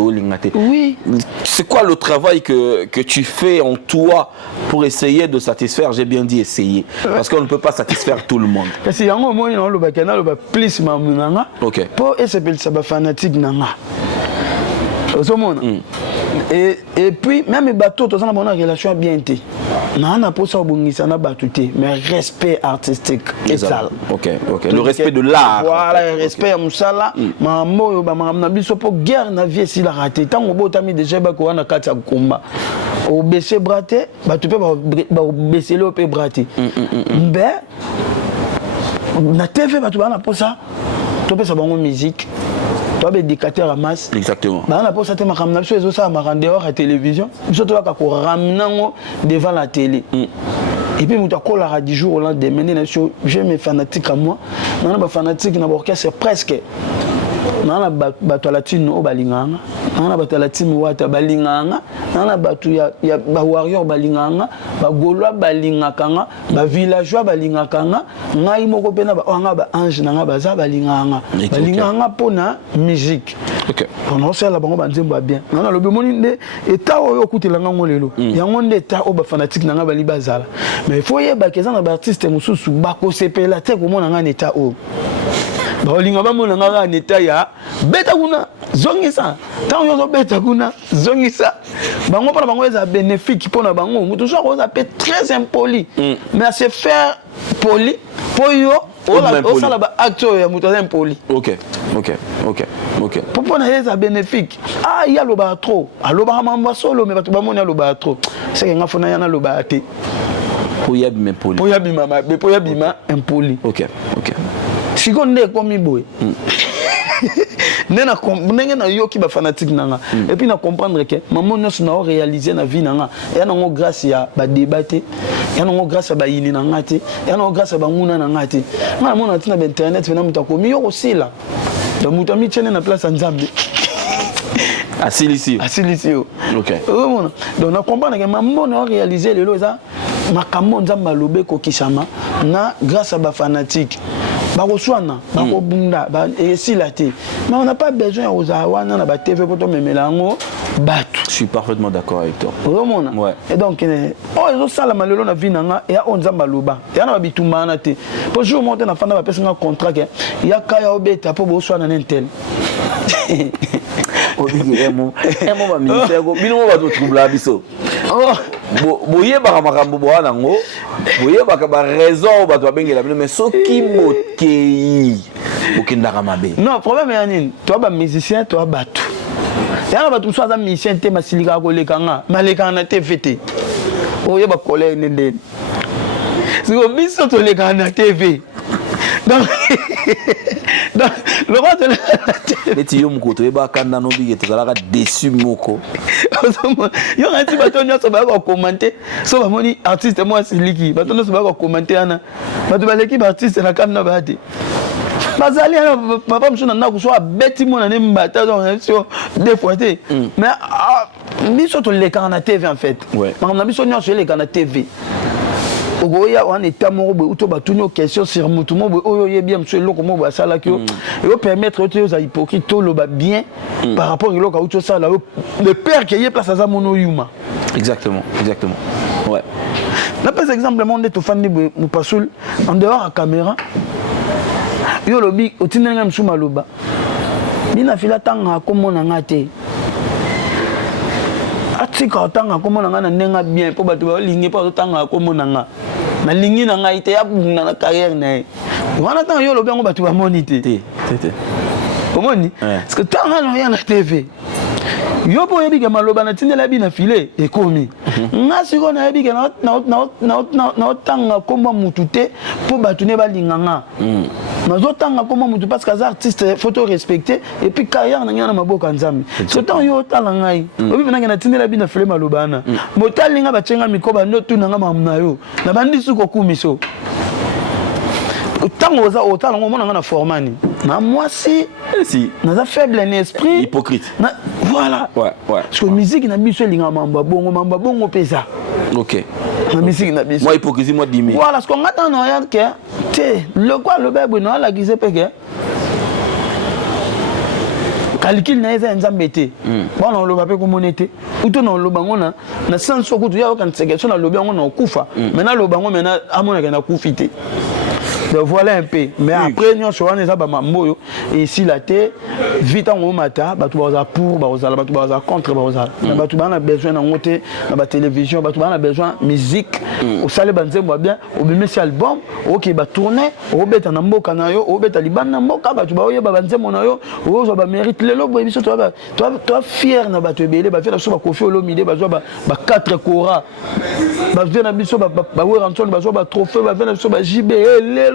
oui. C'est quoi le travail que tu fais en toi pour essayer de satisfaire? J'ai bien dit essayer, parce qu'on ne peut pas satisfaire tout le monde. Parce qu'il y a un moment où on a plus mamuna. OK. Pour essayer de fanatique nanga. Et puis même les bateaux, tous on a une relation bien été. On a pour ça mais respect artistique et ça. OK. Le respect de l'art. Voilà, le respect à Moussala. Maman, maman, biso pour guerre na vie si la raté. Tant on boit ami déjà ba ko na kati combat. Au baisser braté, ba tu peux baisser le peu braté. Ben na TV ba tu na pour ça. Tu peux savoir musique. Tu as des éducateurs à masse. Exactement. On a posé ma caméra sur les ça m'a dehors à la télévision. Je dois ramener devant la télé. Et puis, je suis là 10 jours au lendemain. J'ai mes fanatiques à moi. On a des fanatiques qui c'est presque. On a des latines au balinganga. On a des latines au balinganga. On a des warriors balinganga. Des gaulois balingakanga. Des villageois balingakanga. On a des anges balinganga. Balinganga pour la musique. OK. On a ça là bango banzemba bien. On a le bémoni de état oyo kutela ngango lelo. Yango nde état o ba fanatique nanga bali bazala. Mais il faut yeba que ça na ba artiste mususu ba ko sepela te ko mona nga état o. Ba olinga ba mona nga état ya beta kuna zongisa. Tant yo zo beta kuna zongisa. Bango para bango eza bénéfique pour na bango. Mutu so ko za pe très impoli. Mais à se faire poli pour yo on a ba acteur ya mutu impoli. OK. Pourquoi on a bénéfique? Ah, il y a le bar trop. Alors, on solo, mais tu vas monter le bar trop. C'est qu'il y a le bar té. Pour y abîmer impoli. Pour y abîmer impoli. OK. Si on est comme boy. Nena yoki ba fanatique nanga. Et puis na comprendre que maman nous na réaliser na vie nanga. Et na ngo grâce ya ba débattre. Et na ngo grâce ba yini nanga te. Et na ngo grâce ba nguna nanga te. Na mona tina ba internet na mutako mi yo aussi là. Donc mutami tiene na place nzambe. Asilicio. OK. Donc na comprendre que maman na réaliser le loza makambo nzamba lobe ko kisama na grâce à ba fanatique. Bakoswana, bakobunda, esilate. Mais on n'a pas besoin aux awana na ba TV pour me melango batu. Je suis parfaitement d'accord avec toi. Vraiment. Ouais. Et donc ils ont ça la malelo na vie nanga et on nzamba loba. Et na bitumba na te. Pour jour monter na fanda ba pesa nga contrat ke ya kaya obeta pour boswana na ntel. Obi emo ba ministère go bino ba to troubla biso. Boyeba makambo bwana ngo boyeba ka ba raison ba to bengela mais soki mokei okendaka mabe. Non, problème ya nini? Toi ba musicien, toi batu. Ya ba tu soza musicien te masilika ko lekanga, maleka na te fete. Oyeba collègue ndende. Si ko biso to lekanga na TV. Donc Donc, le roi de la les tuyaux moukoto et bakanda no bige to kala déçu moko. Yo ngati bato nyonso ba ko commenter so ba moni artiste moi siliki bato nyonso ba ko commenter ana bato baleki ba artiste na kam na ba ati bazali ana papa msuna na kuswa beti mona ne mbata donc sur des fois mais biso to le kana TV en fait na biso nyonso le kana TV ogoya on est amoureux de auto batuni question sur mutu mo oyo yebia monsieur loko mo ba sala ki yo permettre auto za hypocrite to lo ba bien par rapport au loko auto sala le père qui est place à mono yuma exactement ouais na par exemple monde to fandi mo pasul en dehors à caméra yo lobi otinenga msuma loba bina fila tanga komona ngate atika tanga komona ngana nenga bien po bato ba lingi po tanga komona nga na lingi na nga ite ya na carrière na wana tanga yo lobi ngo bato ba monite omoni parce que tanga no ya na TV yo po yebi ke maloba na tindela bi na filet ekomi nga siko na yebi ke na tanga komba mutute po bato ne ba linganga nazotanga koma mutu parce que artiste photo respecté et puis carrière na ngana maboka nzambi so tant yo tala ngai obi venanga na tindela bina fele malobana motalinga bachenga mikoba notu nanga mamna yo na bandi suko kumiso tango oza otala ngomona ngana formani na moi si naza faible en esprit hypocrite voilà ouais parce que musique na biso linga mamba bongo pesa OK la musique na biso moi hypocrisie moi dimi voilà ce qu'on attend non ya que te le quoi le bébé non la gise peke calcul na eza nzambete bon on lo ba pe ko monete uto na lo bango na sens ko tu ya kan tseke so na lo bango na kufa maintenant lo bango maintenant amona na kufite. Donc voilà un peu. Mais après, nous sommes en et ici, la terre, vite en matin, nous sommes pour, nous sommes contre, nous avons besoin de télévision, nous avons besoin de musique. Au salé, nous avons bien, au même album, ok, nous tourner, au bet en amboka nayo, au bet aliban namboka, tu vas oyer babanze monayo, au zo ba mérite le lobo, et toi fier na ba te belé, ba faire la soba kofi au lomide, ba zo ba 4 kora, ba faire na biso ba ranson, ba zo ba trophée, ba faire na soba JB,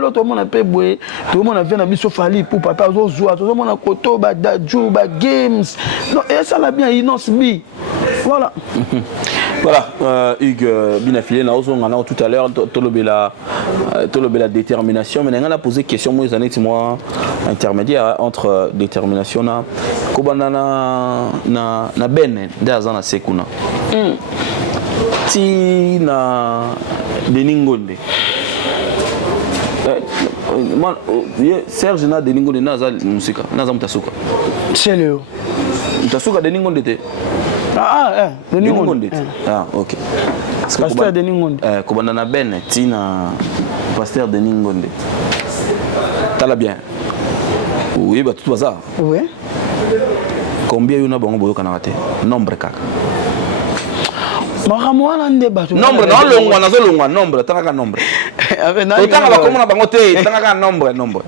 tout le monde a payé, tout le monde a fait un biso fali pour papa, tout le monde a koto, ba dadjou, ba games. Non, et ça l'a bien, innocent bi. Voilà. Voilà, Hugues Binafilé, nous avons tout à l'heure, la détermination, mais nous avons posé une question, moi, intermédiaire entre détermination na ben d'azana sekuna. Ti na deningonde. Serge na deningonde naza musika, naza mutasuka. C'est le. Mutasuka deningonde te. Deningonde. Ah, ok. Pasteur Deningonde. Kobanda na ben tina pasteur Deningonde. Tala bien. Oui, bah tout ça. Oui. Combien y en a bon boyo kanate? Nombre kaka. Makamwana nde bato. Nombre na longwa na zo longwa nombre tanga nombre. Tanga ba komona bango te tanga nombre.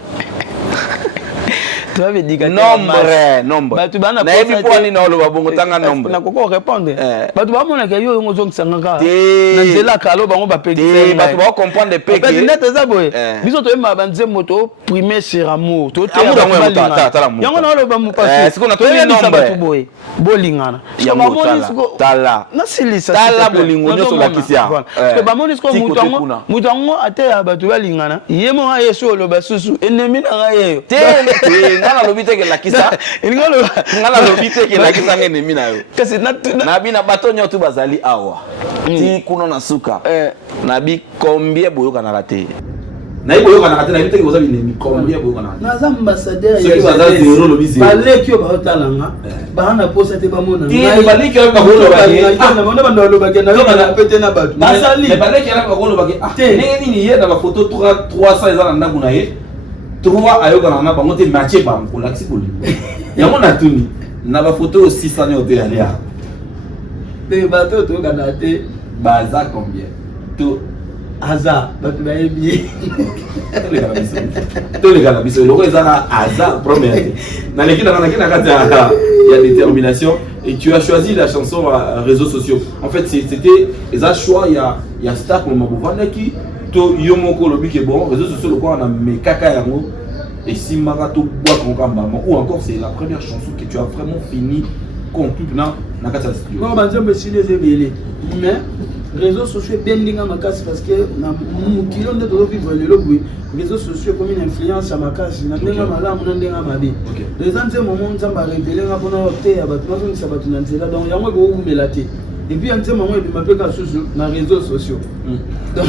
Tu avais dit que nombre. Batu bana na ebi poni na lo babongo tanga nombre. Na koko répondre. Batu ba mona ke yo ngo sangaka. Na nzela kalo bango ba pekisa. Batu ba comprendre peke. Parce que net eza boye. Biso to yema banze moto primer sur amour. To te yango na lo ba mu passe. Siko na to ni nombre boye. Bolingana. Ya tala. Na silisa. Tala bolingo nyoso la kisia. Parce que ba moni sko mutango ate ya batu balingana. Yemo ha yeso lo ba susu. Ennemi na ga yeyo. Ngala lobite ke lakisa ngala lobite ke lakisa ngene mina yo kasi na bina bato nyoto bazali awa ti kuno na suka na bi combien boyo kana raté na ibo yo kana raté na bite ke bozabi nemi combien boyo kana na za ambassadeur ya bazali zero lobisi baleki yo ba talanga ba na posa te ba mona ngai baleki yo ba holo ba ke na mona ba ndolo ba ke na yo kana pete na bato basali baleki ya ba holo ba ke nenge nini ye na ba photo 300 ezana ndangu na ye trouva ayokana na bango te mathieu bango lakisi bolingo yango na tuni na ba photo 600 yo te alia te bato to kana te baza combien to aza bato ba yebi to le kana biso loko ezana aza première na lekina kati ya détermination et tu as choisi la chanson réseaux sociaux en fait c'était eza choix il y a star comme Mabovana qui to yomoko lobi ke bon réseaux sociaux le quoi on a me kaka yango et si Marato boit ton gambama, ou encore c'est la première chanson que tu as vraiment fini conclue dans la case studio. Non, bah, je suis désolé. Mais réseaux sociaux bien dingue ma casse parce que mon kilo de vivre le lobby réseaux sociaux comme une influence à ma casse na ndenga malamu na ndenga mabe les gens moment ça m'a révélé na bona hotel ba tu ça ba tunanzela donc yango go umelaté et puis en ce moment il m'appelle ka sur na réseaux sociaux donc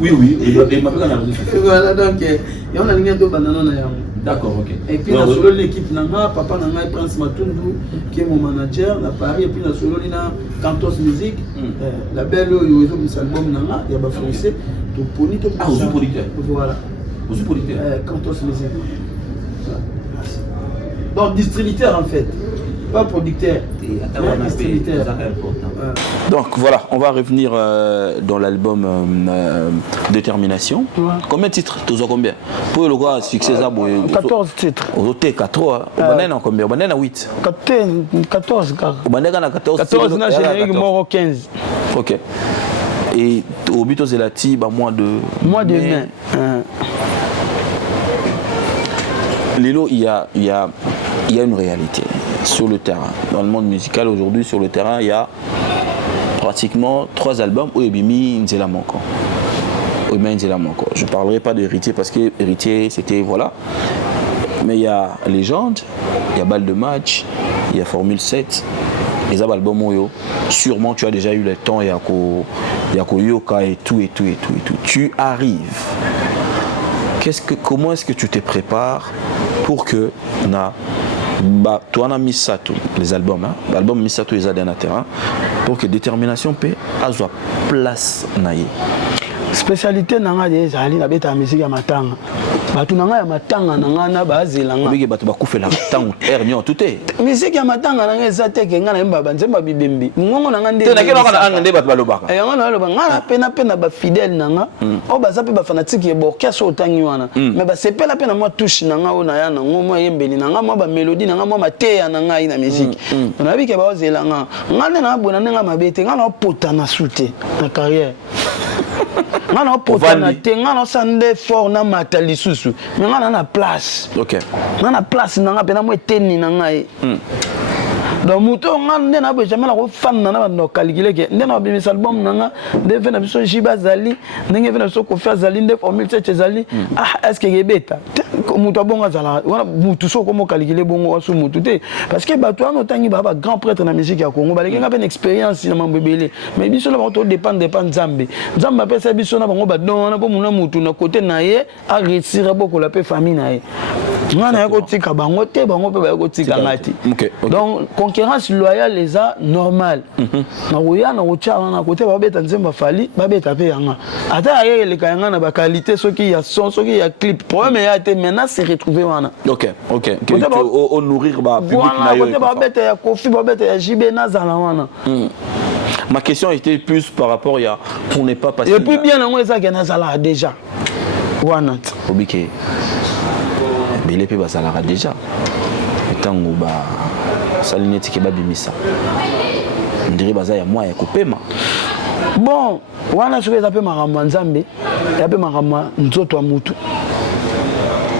oui il m'appelle na réseaux sociaux voilà donc il y a une ligne de banana na yango. D'accord, ok. Et puis dans solo l'équipe nanga papa nanga Prince Matundu qui est mon manager à Paris et puis dans solo lina Cantos Music la belle yo ils ont album nanga il y a ba français to poni to ah aux producteurs voilà aux producteurs Cantos Music donc distributeur en fait pas producteur distributeur. Donc voilà, on va revenir dans l'album Détermination. Combien de titres? Tu as combien? Pour le gars, succès ça 14 titres. Au total 4 banana combien? Banana 8. 14 car. Banana 14. 14 na générique mort 15. OK. Et au but c'est la tiba mois de mai. Lilo, il y a une réalité sur le terrain. Dans le monde musical aujourd'hui, sur le terrain, il y a pratiquement 3 albums où Ebimi Nzela Manko. Je ne parlerai pas d'Héritier parce que Héritier, c'était voilà. Mais il y a Légende, il y a Balle de match, il y a Formule 7, les albums Oyo. Sûrement tu as déjà eu le temps, il y a Yoka et tout. Tu arrives. Comment est-ce que tu te prépares pour que toi on a mis ça tout les albums l'album mis ça tout les adhérents terrain pour que Détermination peut avoir place naïe spécialité nanga des ali na beta musique ya matanga batu nanga ya matanga nanga na bazelanga bige batu bakufela tango ernyo tuté musique ya matanga nanga ezateke ngana yemba banzemba bibembi ngongo nanga ndé te nakena kana ngende batu balobaka ngana baloba ngana pena ba fidèle nanga o bazape ba fanatique ye borkestre otangi wana mais ba sepela pena moi touche nanga ona ya nango moi yembeli nanga moi ba mélodie nanga moi mateya nanga ina musique na bike ba ozelanga ngana na bona nanga mabete ngana opota na soute na carrière ngana opotana te ngana sande fort na matali susu mais ngana na place OK ngana place nanga pena mo eteni nanga donc muto ngana na be jamais la ko fan na ba calculer que ndena ba album nanga de vena biso jiba zali ndenge vena biso ko faire zali de formule 7 zali est-ce que gebeta muto bonga zala wana mutu so ko mo calculer bongo so mutu te parce que bato ano tangi ba grand prêtre na musique ya Congo ba lenga ben expérience na mambebele mais biso la ba to dépend nzambe apesa biso na bango ba dona po muna mutu na côté na ye a réussir beaucoup la paix famille na ye ngana ya ko tika bango te bango pe ba ko tika ngati donc concurrence loyale les a normal na roya na rochana na côté ba beta nzemba fali ba beta pe yanga ata aye le kayanga na ba qualité soki ya son soki ya clip problème ya te maintenant c'est retrouver wana OK au nourrir ba public na yo côté ba beta ya Kofi ba beta ya JB na zala wana. Ma question était plus par rapport à pour ne pas passer. Et puis bien on ça que nazala déjà. Wana. Obike. Belé pe bazala déjà. Tango ba salineti ke babimisa. On dirait baza ya moi ya kopema. Bon, wana soki ça peut maramba nzambe, ya pe maramba nzoto mutu.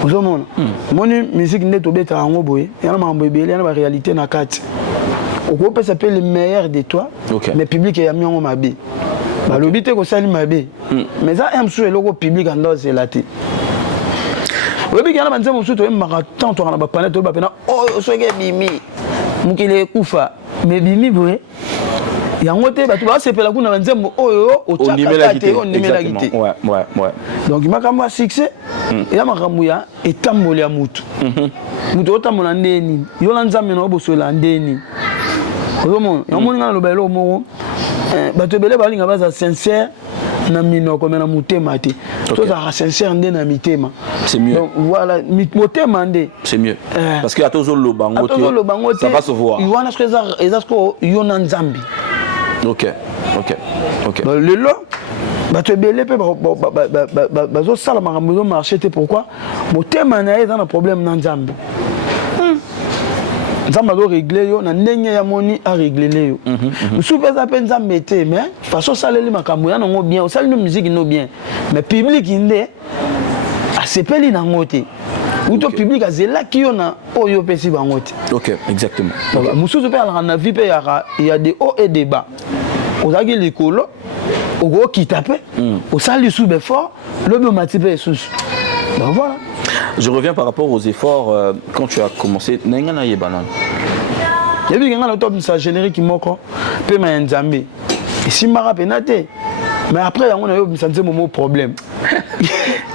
Ozomona. Moni musique neto beta ngo boye, yana maramba ebele yana ba réalité na kati. Au peut s'appeler le meilleur de toi, mais public est mis en mabé. L'obité que ça mabé. Mais ça aime sur le public en dehors c'est la tête. Oui, il y a un peu de marathon, tu as un panel de bapena. Oh, c'est bimi. Mukile kufa. Mais bimi, oui. Il y a un côté, tu vas se faire la cour dans un zéro. Oh, au numéroté. Ouais. Donc, il m'a quand même succès. Et là, ma et tambolé à Moutou. Moutou, tambolé en déni. Yolanza, mais non, bosso en déni. Comment il y a un monde dans le belo moro bato belé balinga baza sincère na minoko mais na mutema te to za sincère ndé na mitema c'est mieux donc voilà mutema ndé c'est mieux parce que atozo lo bango ça va se voir il wana ezasko yona nzambi OK le lo bato belé pe bazo sala makambo marché te pourquoi mutema na eza na problème na nzambi nzamba do régler yo na ndenge ya moni a régler yo soupeza pe nzamba te mais façon saleli makambo ya nango bien osali no musique no bien mais public inde a sepeli nango te ou to public azela qui on a oyo pesi bangote. OK, exactement. Mususu pe ala na vie pe il y a des hauts et des bas. Ozaki likolo ogo kitape osali sous fort le bomati pe sous. Ben voilà. Je reviens par rapport aux efforts quand tu as commencé nenga na yebana. Il y a un top de générique moko pe ma nzambe. Ici mara penate. Mais après on a eu un moment problème.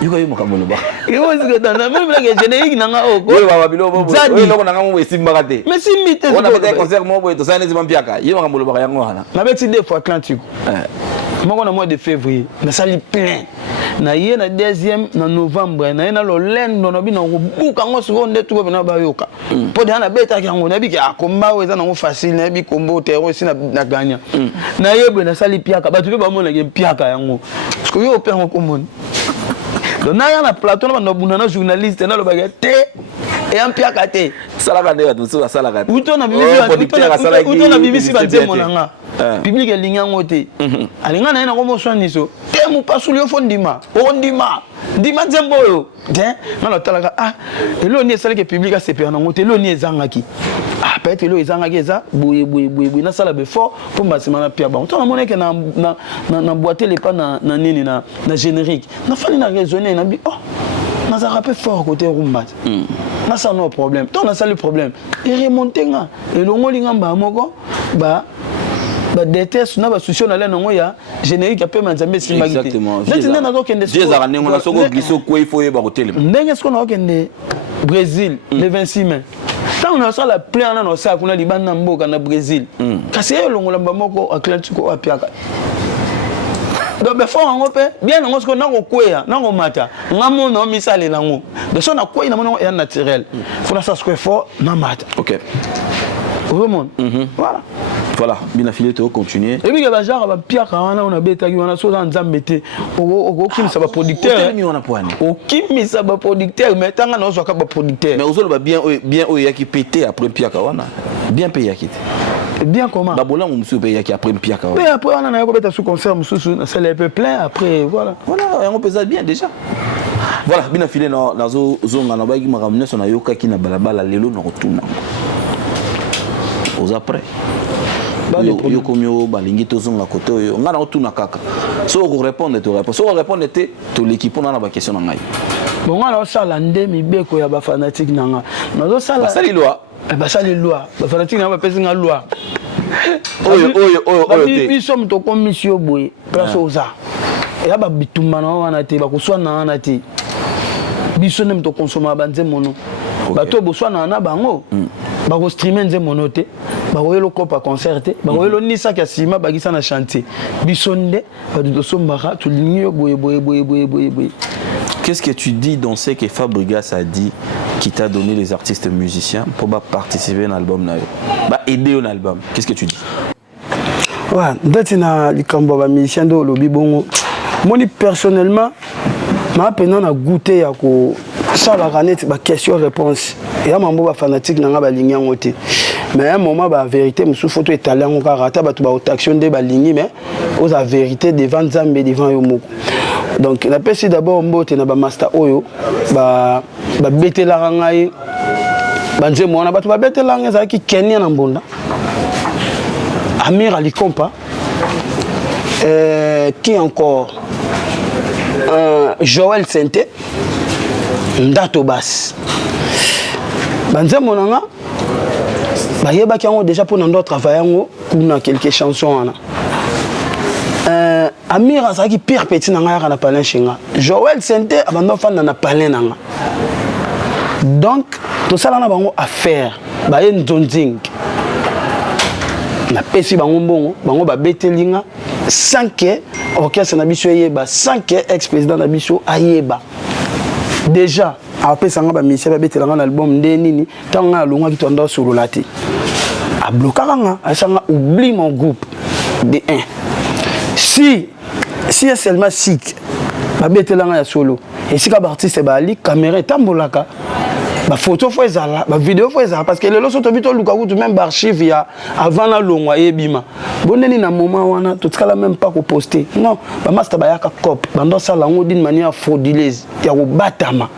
Yuko yo makamolo ba. Yo c'est que dans la même la générique nanga oko. Oui baba bilo bobo. Oui loko nanga mo esi mbarate. Mais si mite. On a fait un concert mo boy to ça nezi mampiaka. Yo makamolo ba yango wana. Na beti deux fois Atlantique. Moi on a mois de février. Mais ça li plein. Na yé na deuxième na novembre na yé na lo lendo na bi na buka ngo seconde tout ba na ba yoka. Po de na beta ki ngo na bi ki akomba weza na ngo facile na bi kombo terreau si na gagna. Na yé na sali piaka ba tu ba mo na ge piaka yango. Parce que yo opère ngo komone. Donc na ya na plateau na bunda journaliste na lo ba te et en piaka te. Sala ka de tout ça sala ka. Uto na BBC ba nzemo nanga. Public elinga ngote alinga na ko moswaniso te mu pasuli ofondima ondima ndima nzembo yo te ngalo talaka elo ni esala ke public a seper na ngote elo ni ezangaki peut-être elo ezangaki eza boye na sala be fort pour basima na pia ba on na moneke na boîte les pas na nini na générique na fani na raisonner na bi na za rappel fort côté rumba na ça no problème ton na ça le problème et remonter nga elongo linga ba moko ba déteste na ba souci na lengo ya générique appel manzambe simbagité exactement maintenant na kokende Dieu a rendu na soko gliso ko il faut yeba hotel ndenge ce qu'on a okende Brésil le 26 mai quand on a ça la plein na no sa kuna libanda mboka na Brésil kasi elongo lamba moko Atlantique ko apiaka donc be fort ngo pe bien ngo ce qu'on a ko kwea na ngo mata ngamo no misale nango de son na kwea na mono ya naturel faut na ça ce fort na mata OK vraiment voilà. Voilà, bien affilé, tu vas continuer. Et puis, il y a genre, Pierre, on a bêta, on a sauté en Zambété, aucun ça va producteur. Aucun ça va producteur, mais tant qu'on a soit capable producteur. Mais aux autres, bien, il y a qui pété après Pierre Kawana. Bien payé à quitter. Bien comment? Babola, on se paye qui après Pierre Kawana. Mais après, on a un sous concert, c'est un peu plein, après, voilà. Voilà, on peut ça bien déjà. Voilà, bien affilé dans la zone, on a qui m'a ramené son ayoka qui n'a balabala, l'élo, on retourne. Aux après. Yo komyo balingi tozonga koto yo ngana otuna kaka so ko répondre to réponse so répondre to l'équipe na ba question na ngai bon ngana osala nde mibeko ya ba fanatique nanga nazo sala basali loi ba fanatique na ba pesi nga loi oyo te biso mto commission boye place oza ya ba bitumba na wana te ba kuswana na te biso ne mto consommer banze mono bato boswana na bango ba ko streamer nze mono te ba ko yelo kopa concert te ba ko yelo nisa ka sima ba gisa na chanter bisonde ba do sombara to linyo boye. Qu'est-ce que tu dis dans ce que Fabregas a dit qui t'a donné les artistes musiciens pour participer à l'album na yo ba aider un album? Qu'est-ce que tu dis? Ouais, ndatina likambo ba musicien do lobi bongo moni personnellement ma pena na goûter ya ko ça la canette ba question réponse et à mambo ba fanatique nanga ba ligne yango te mais à un moment ba vérité musu photo italien ko rata ba to ba action de ba ligne mais aux la vérité devant Zambé devant yo moko donc la pesi d'abord mbote na ba master oyo ba betela ngai ba nze mona ba to ba betela ngai za ki Kenya na mbonda Amir Ali Kompa qui encore Joël Sente Ndato Bass banze monanga bayeba ki yango déjà pour nando travailler yango kuna quelques chansons ana Amir azaki pire petit nanga na palin chinga Joël Sente abando fana na palin nanga donc tout ça na bango affaire baye nzonzing na pesi bango mbongo bango ba betelinga sans que orchestre na biso yeba sans que ex-président na biso ayeba déjà après ça nga ba monsieur ba betelanga na album nde nini tanga longa ki tonda solo lati a bloquer nga asanga oublie mon groupe de 1 si est seulement sick ba betelanga ya solo et si ka artiste ba ali caméra tambolaka ba photo faut ezala ba vidéo faut ezala parce que le loso to bito luka kutu même archive ya avant la longwa yebima boneni na moment wana to tikala même pas ko poster non ba master ba yaka cop bando sala ngo d'une manière frauduleuse ya ko batama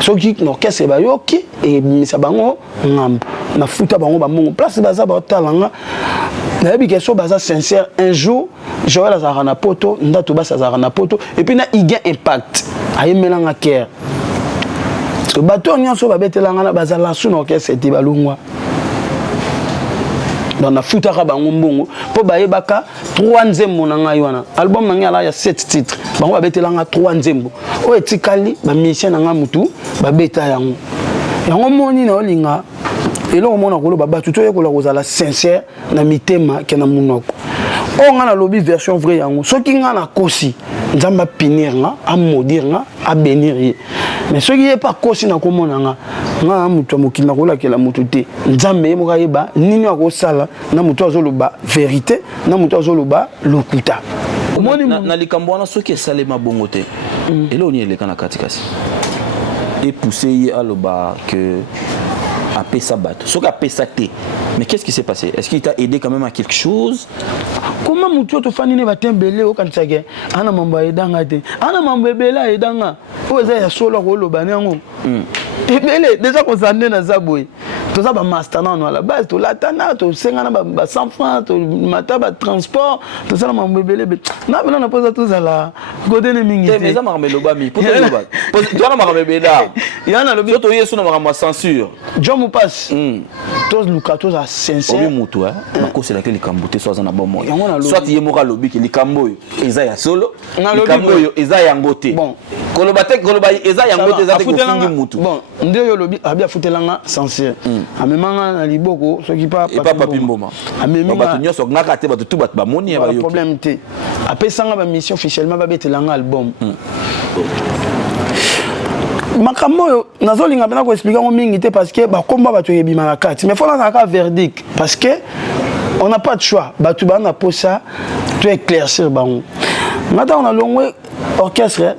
soki l'orchestre ba yoki et misa bango ngambo na futa bango ba mongo place baza ba talanga na yebi que so baza sincère un jour Joël azara na poto ndato basa azara na poto et puis na iga impact ayi melanga cœur parce que bato nyonso ba betelanga na baza la sous orchestre ti balungwa dans la futa ka bango mbongo po ba yebaka 3 nzembo na ngai wana album na ngai ya 7 titres bango ba betelanga 3 nzembo o etikali ba musicien na nga mutu ba beta yango yango moni na olinga elo mona ko lo baba tuto yekola kozala sincère na mitema ke na munoko o nga na lobby version vrai yango soki nga na kosi nzamba pinir nga a maudire nga a bénir ye mais soki ye pas kosi na komona nga mutu mokili na kola ke la mutu te nzambe mo ka yeba nini akosala na mutu azoloba vérité na mutu azoloba lokuta omoni na likambo wana soki esalema bongo te elo ni eleka na katikasi et pousser à l'oba que à Pessabat. Sauf qu'à Pessaté. Mais qu'est-ce qui s'est passé? Est-ce qu'il t'a aidé quand même à quelque chose? Comment mutu to fani ne batembele o kantsage ana mamba edanga te ana mamba bela edanga o za ya solo ko loba nango ebele déjà ko zande na zaboy to za ba master na à la base to latana to sengana ba 100 francs to mata ba transport to ça mamba bele na bela na posa to za la godene mingi te mais ça m'a remis loba mi pour to loba toi na m'a remis bela yana lobi to yeso na m'a censure John passe tous lukatos à sincère obi mutu na ko c'est laquelle likambote so za na bon moyo soit yemoka lobi ki likambo yo eza ya solo likambo yo eza ya ngote bon koloba te koloba eza ya ngote eza te ko fingi mutu bon ndio yo lobi abia futelanga sincère amemanga na liboko soki pa papi mboma amemanga bato nyoso ngaka te bato tout bato ba moni ya ba yo problème te apesanga ba mission officiellement ba betelanga album makambo nazolinga bena ko expliquer ngo mingi te parce que ba komba bato yebima na kati mais faut na ka verdict parce que on n'a pas de choix bato ba na posa to éclaircir bango ngata on a longwe orchestre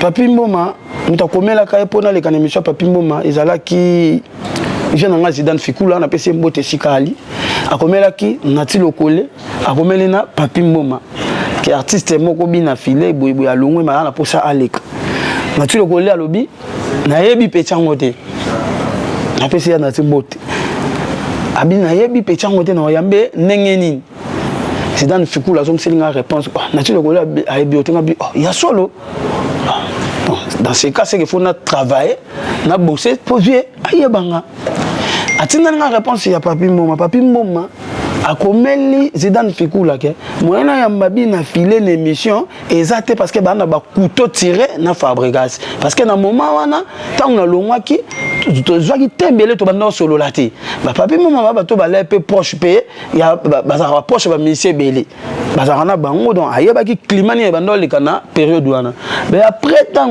Papi Mboma mutakomela ka epona le kana mission Papi Mboma ezalaki je na nga Zidane Fikula na pesi mbote sikali akomela ki nati lokole akomeli na Papi Mboma ki artiste moko bina filé boyeboy alongwe ma na posa aleka nati lokole alobi na yebi pechango te na pesi ya nati mbote abi na yebi pechango te na yambe ndenge nini Zidane Fikula zo mselinga réponse nati lokole ayebi otenga bi ya solo. Dans ces cas, c'est qu'il faut travailler, bosser pour vivre. Aïe banga. Atina nga réponse ya Papi Mboma. Papi Mboma a komeli Zidane Fikula ke. Moyena ya mbabi na filer l'émission exacte parce que bana ba couteau tiré na fabrication. Parce que na moment wana tant na longwa ki to zwaki tembele to banda solo lati. Ba Papi Mboma ba to ba la peu proche pe ya ba za proche ba monsieur belé. Bazarana bango donc ayebaki climat ni bando likana période wana mais après tant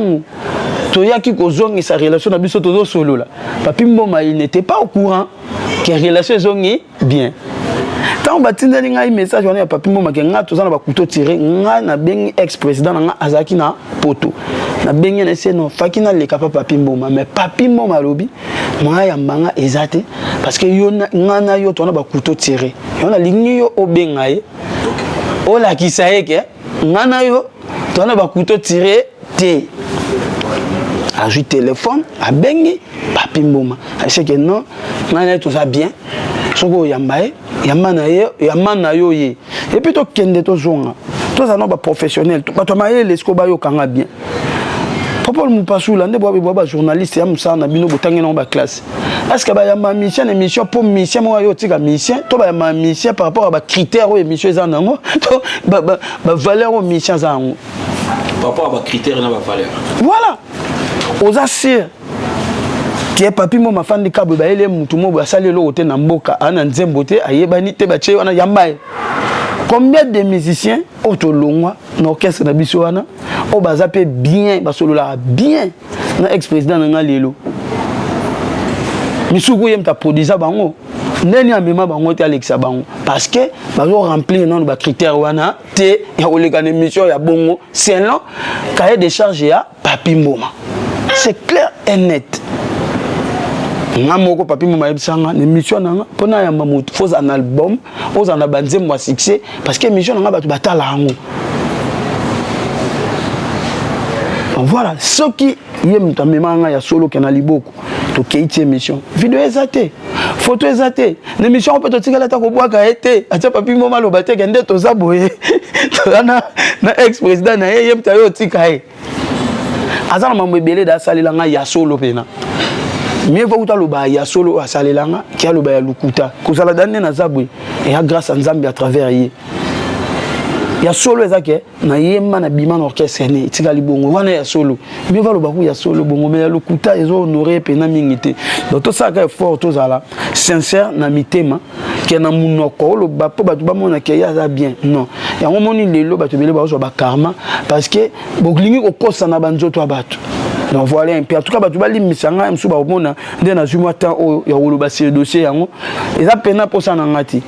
toyaki kozongi sa relation na biso tozo solo là Papi Mboma il n'était pas au courant que relation zongi bien tant batindeli ngai message wana ya Papi Mboma ke nga tozana ba couteau tiré nga na bengi ex président nga azaki na poto na bengi na seno fakina le kapa Papi Mboma mais Papi Mboma lobi moi ya mbanga ezate parce que yo nga na yo tona ba couteau tiré yo na lingi yo obengaye o la kisaeke ngana yo tona ba couteau tiré té ajoute téléphone a bengi Papi Mboma c'est que non ngana tout ça bien soko yambaye yamana yo ye et puis to kende to zonga to za no ba professionnel to to maye lesko ba yo kanga bien Popol Mupasula nde boba journaliste ya musa na bino botangi na ba classe est-ce que ba ya ma mission émission pour mission mo yo tika mission to ba ma mission par rapport à ba critères ou émission za nango to ba valeur ou mission za nango par rapport à ba critères na ba valeur voilà aux assir qui est Papi Mboma fandi kabwe ba ele mutu mo ba sali lo ote na mboka ana nzembo te ayebani te ba che wana yambaye. Combien de musiciens autolongwa na orchestre na biso wana o bazape bien basolola bien na ex-président na lelo misuku yem ta produisa bango ndeni amema bango te Alexa bango parce que bazo remplir non ba critères wana te ya oleka na émission ya bongo c'est là cahier de charge ya Papi Mboma c'est clair et net. Namoko Papi Mboma yebisanga émission nanga pona ya mamutu faut un album aux en abanze moi succès parce que émission nanga batu batala hango Voilà, ce qui y a solo qui a liboko, to keiti émission. Vidéo exaté, photo exaté. L'émission on peut te tirer la table au bois qu'a été. A papi moment le bâtiment gende to zaboye. Na ex-président na yem tayo tikaye. Azana mamwe belé da salilanga ya solo pena. Mieux vaut le ba ya solo à salilanga qui a le ba ya lukuta. Kozala danne na zabwe et grâce à Nzambe à travers yé. Ya solo ezake na yema na bima na orchestre ne tikali bongo wana ya solo mais va lo baku ya solo bongo mais ya lokuta ezo honorer pena mingité donc tout ça est fort tout ça là sincère na mitema ke na munoko lo ba po ba tu ba mona ke ya za bien non ya ngomoni lelo ba to bele ba zo ba karma parce que boklingi ko kosa na banzoto abatu donc voilà un peu en tout cas ba tu ba limisanga msu ba mona nde na zuma temps o ya wolo ba se dossier yango eza pena pour ça na ngati.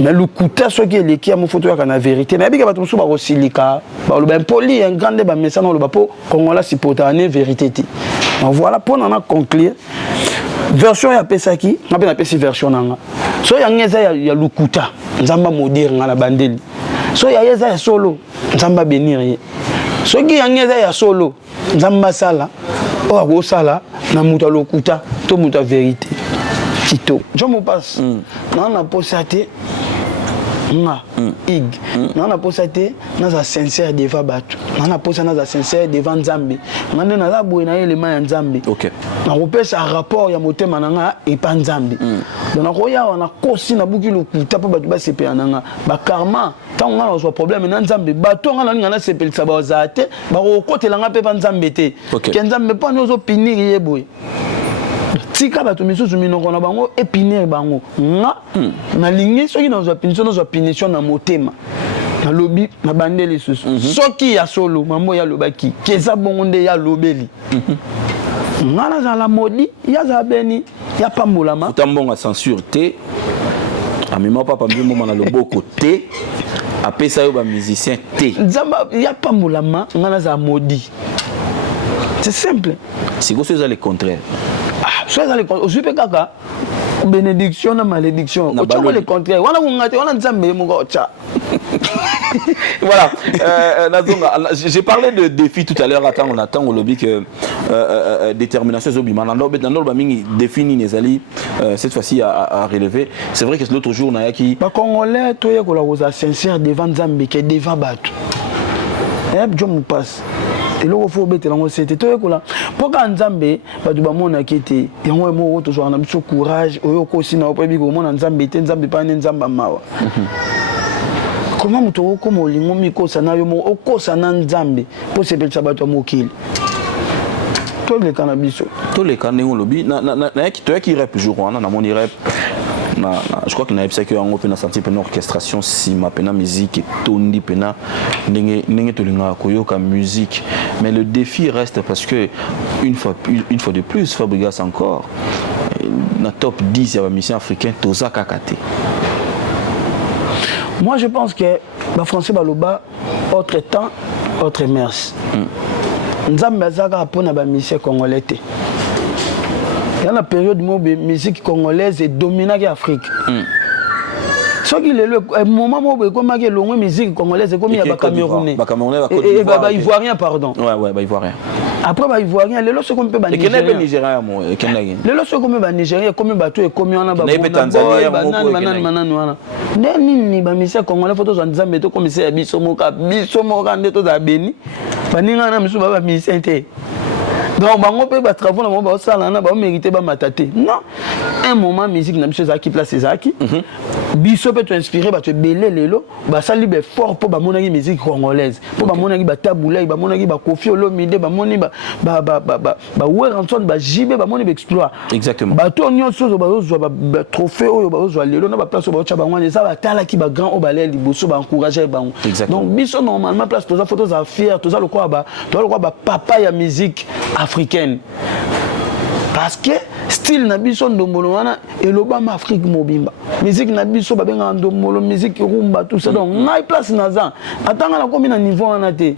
Mais le coup de ce qui est l'équipe à mon photo à la vérité. Mais bien que tu sois aussi lica, le ben poli un grand débat mais ça non le bapo qu'on l'a si potané vérité. Donc voilà pour nous conclure. Version ya pesa qui, on appelle la version nanga. So ya ngeza ya lukuta, nzamba modire ngala bandeli. So ya yeza ya solo, nzamba benir. So qui ya ngeza ya solo, nzamba sala, o ako sala na muta lukuta, to muta vérité. Tito. Je me passe. Non, on a posé ig. Non, on a posé dans un sincère devant Batu. Non, on a posé dans un sincère devant Nzambe. On a na boué na élément Nzambe. OK. On a posé un rapport ya moté mananga et pas Nzambe. Donc on a kosi na buki lo kuta pa Batu ba sepe ananga. Ba karma tant on a un problème na Nzambe. Batu on a na sepe ça ba ozate. Ba ko kote langa pe pa Nzambe te. Ke Nzambe pa no zo pinir ye boy. Tika bato misusu minoko na bango épiner bango nga na lingi soki na zo punition na motema na lobi na bandeli susu soki ya solo mambo ya lobaki keza bongo nde ya lobeli nga na za la modi ya za beni ya pambolama utambonga censure te amema papa mbimo na loboko te apesa yo ba musicien te nzamba ya pambolama nga na za modi c'est simple c'est quoi ça le contraire. Je peux kaka bénédiction na malédiction. On tient le contraire. On a ngate, on a nzambe moko cha. Voilà. J'ai parlé de défi tout à l'heure. On attend au lobby que détermination zobima. Nando bamingi défini nezali cette fois-ci à relever. C'est vrai que l'autre jour na yaki. Ba Congolais toye ko la rosa sincère devant Nzambe que devant Batu. Je me passe. Et là, il faut mettre dans le CT. Pourquoi Nzambe, tu vas mon kiti, et on est mort, tu as un courage, ou au aussi na pas bigo mon Nzambe, Nzambe pas Nzamba mawa. Comment tu as comme au limon miko sana yo mo oko sana Nzambe pour se belcha bato mokili. Tous les cannabis, tous les cannabis on lobby na qui rap jour na mon rap. Je crois que na epsa que on peut sentir une orchestration si ma pena musique et tondi pena n'engé tolinga koyoka musique mais le défi reste parce que une fois de plus Fabregas encore na top 10 il y a la mission africaine toza kakate. Moi je pense que ba français baloba autre temps autre mers. Nzambe zaka pona ba mission congolais. Il y a la période où la musique congolaise est dominante en Afrique. Ce qui est le moment où la musique congolaise est comme il y a Camerounais. Et Ivoirien, pardon. Ouais, Ivoirien. Après, Ivoirien, les lorsque on peut ba Nigérien. Et Nigérien, les lorsque on peut ba Nigérien, comme bateau et comme on a ba Tanzanie, banane. Neni ba musique congolaise photo za Nzambe to comme c'est bisomoka ndeto za beni. Baninga na misu ba musique. Donc, bango pe ba travaux na mo ba sala na ba mériter ba matate. Non. Un moment musique na biso za ki place ezaki. Biso peut inspirer ba te belé lelo, ba sali be fort pour ba monaki musique congolaise. Pour ba monaki ba Taboulay, ba monaki ba Kofi Olomide, ba moni ba Weranson, ba JB, ba moni ba exploit. Exactement. Ba to nyonso ba zo ba trophée oyo ba zo lelo na ba place ba cha ba ngwane za ba tala ki ba grand o ba le liboso ba encourager ba. Donc biso normalement place to za photos za fier, to za le quoi ba papa ya musique africaine. Parce que style na biso ndombolo wana elobama Afrique mobimba musique na biso babenga ndombolo musique rumba tout ça donc ngai place naza atanga na komi na niveau wana te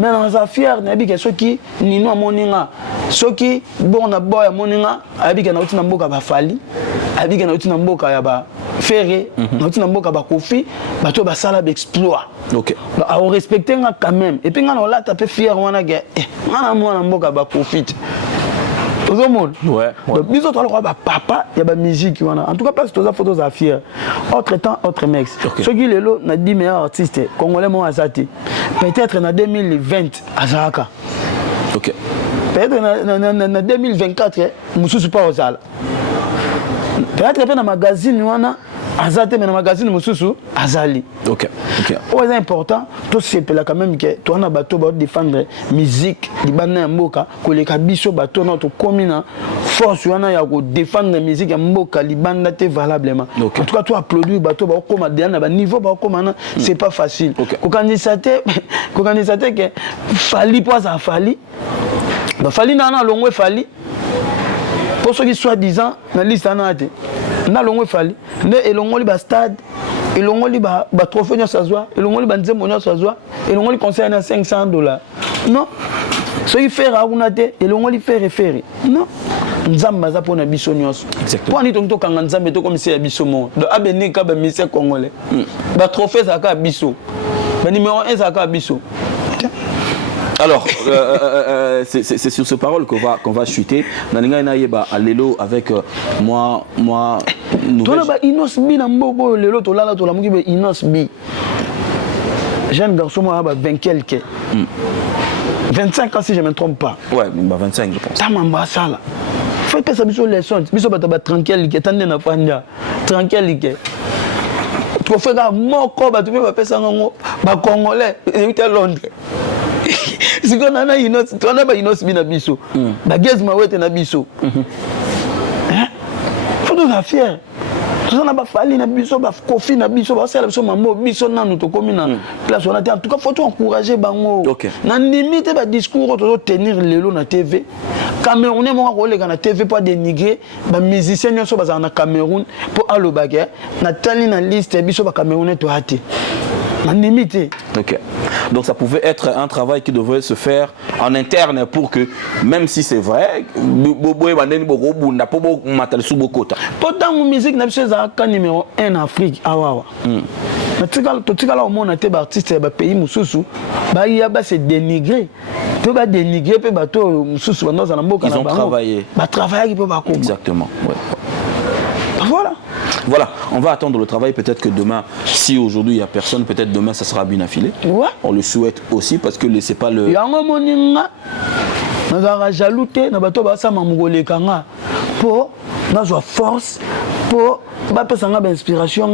mais na za fier na bika soki nino amoninga soki bon na boy amoninga abika na uti na mboka ba fali abika na uti na mboka ya ba ferré na uti na mboka ba kofi bato ba sala exploit OK ba on respecter nga quand même et puis nga na la taper fier wana ge nga na mboka ba profite. Ouais. Nous autres, papa, il y a la musique. En tout cas, parce que tu as photos à fier. Autre temps, autre mec. Ce qui est là, on a 10 meilleurs artistes congolais, moi, Azati. Peut-être en 2020, à Zaka. OK. Peut-être en 2024, Moussou pas aux Al. Peut-être dans le magazine, Azate, mais dans le magazine, Moussou, Azali. OK. C'est important, tout c'est quand même que tu as un bateau pour défendre la musique, les bandes mboka, que les kabiso bateau notre commune force yana ya ko défendre la musique mboka, les bandes valablement. En tout cas, tu applaudis bateau ba comme à niveau ba comme c'est pas facile. Quand on dit que fali pas ça fali. Ba fali na longwe fali. Pour ceux qui soi-disant na liste na ate. Na longwe fali. Ne elongoli ba stade et l'on ba trophée na sazwa et l'on ba nzembo na sazwa et l'on conseille na $500. Non, ce qui fait raunate et l'on fait référer. Non, nzamba za pona biso nyos. Pour ni tonto kanga nzambe to comme c'est biso mo. Do abeni ka ba mise congolais. Ba trophée za ka biso. Ba numéro 1 za ka biso. Alors, c'est sur ces paroles qu'on va chuter. Naninga inaïeba à l'élo avec moi. Toi là, Inos Bi na mbobo l'élo to là to la mugi Inos Bi. Jeune garçon moi 20 quelques. 25 ans si je me trompe pas. Ouais, 25 je pense. Ça m'a ça là. Faut que ça biso leçon. Biso ba tranquille qui tande na fanya. Tranquille qui. Tu fais ga moko ba tu peux pas ça ngo ba congolais et tu à Londres. Si on a Inos, tu as Inos Bi na biso. Ba gaz ma wete na biso. Hein? Faut nous la fier. Tout ça n'a pas fallu na biso ba kofi na biso ba sala biso mambo biso nanu to komi na place on a en tout cas faut encourager bango. Na limite ba discours to tenir lelo na TV. Camerounais mo ko le na TV pas dénigrer ba musiciens nyoso ba na Cameroun pour alobage na tali na liste biso ba Camerounais to hati. OK. Donc ça pouvait être un travail qui devrait se faire en interne pour que, même si c'est vrai, pourtant la musique n'est pas numéro 1 en Afrique. Tu as un artiste des pays mususu, il a dénigré. Tu vas dénigrer, ils ont travaillé. Exactement. Ouais. Voilà, on va attendre le travail. Peut-être que demain, si aujourd'hui il n'y a personne, peut-être demain ça sera bien affilé. Ouais. On le souhaite aussi parce que c'est pas le. Pour notre force, pour inspiration,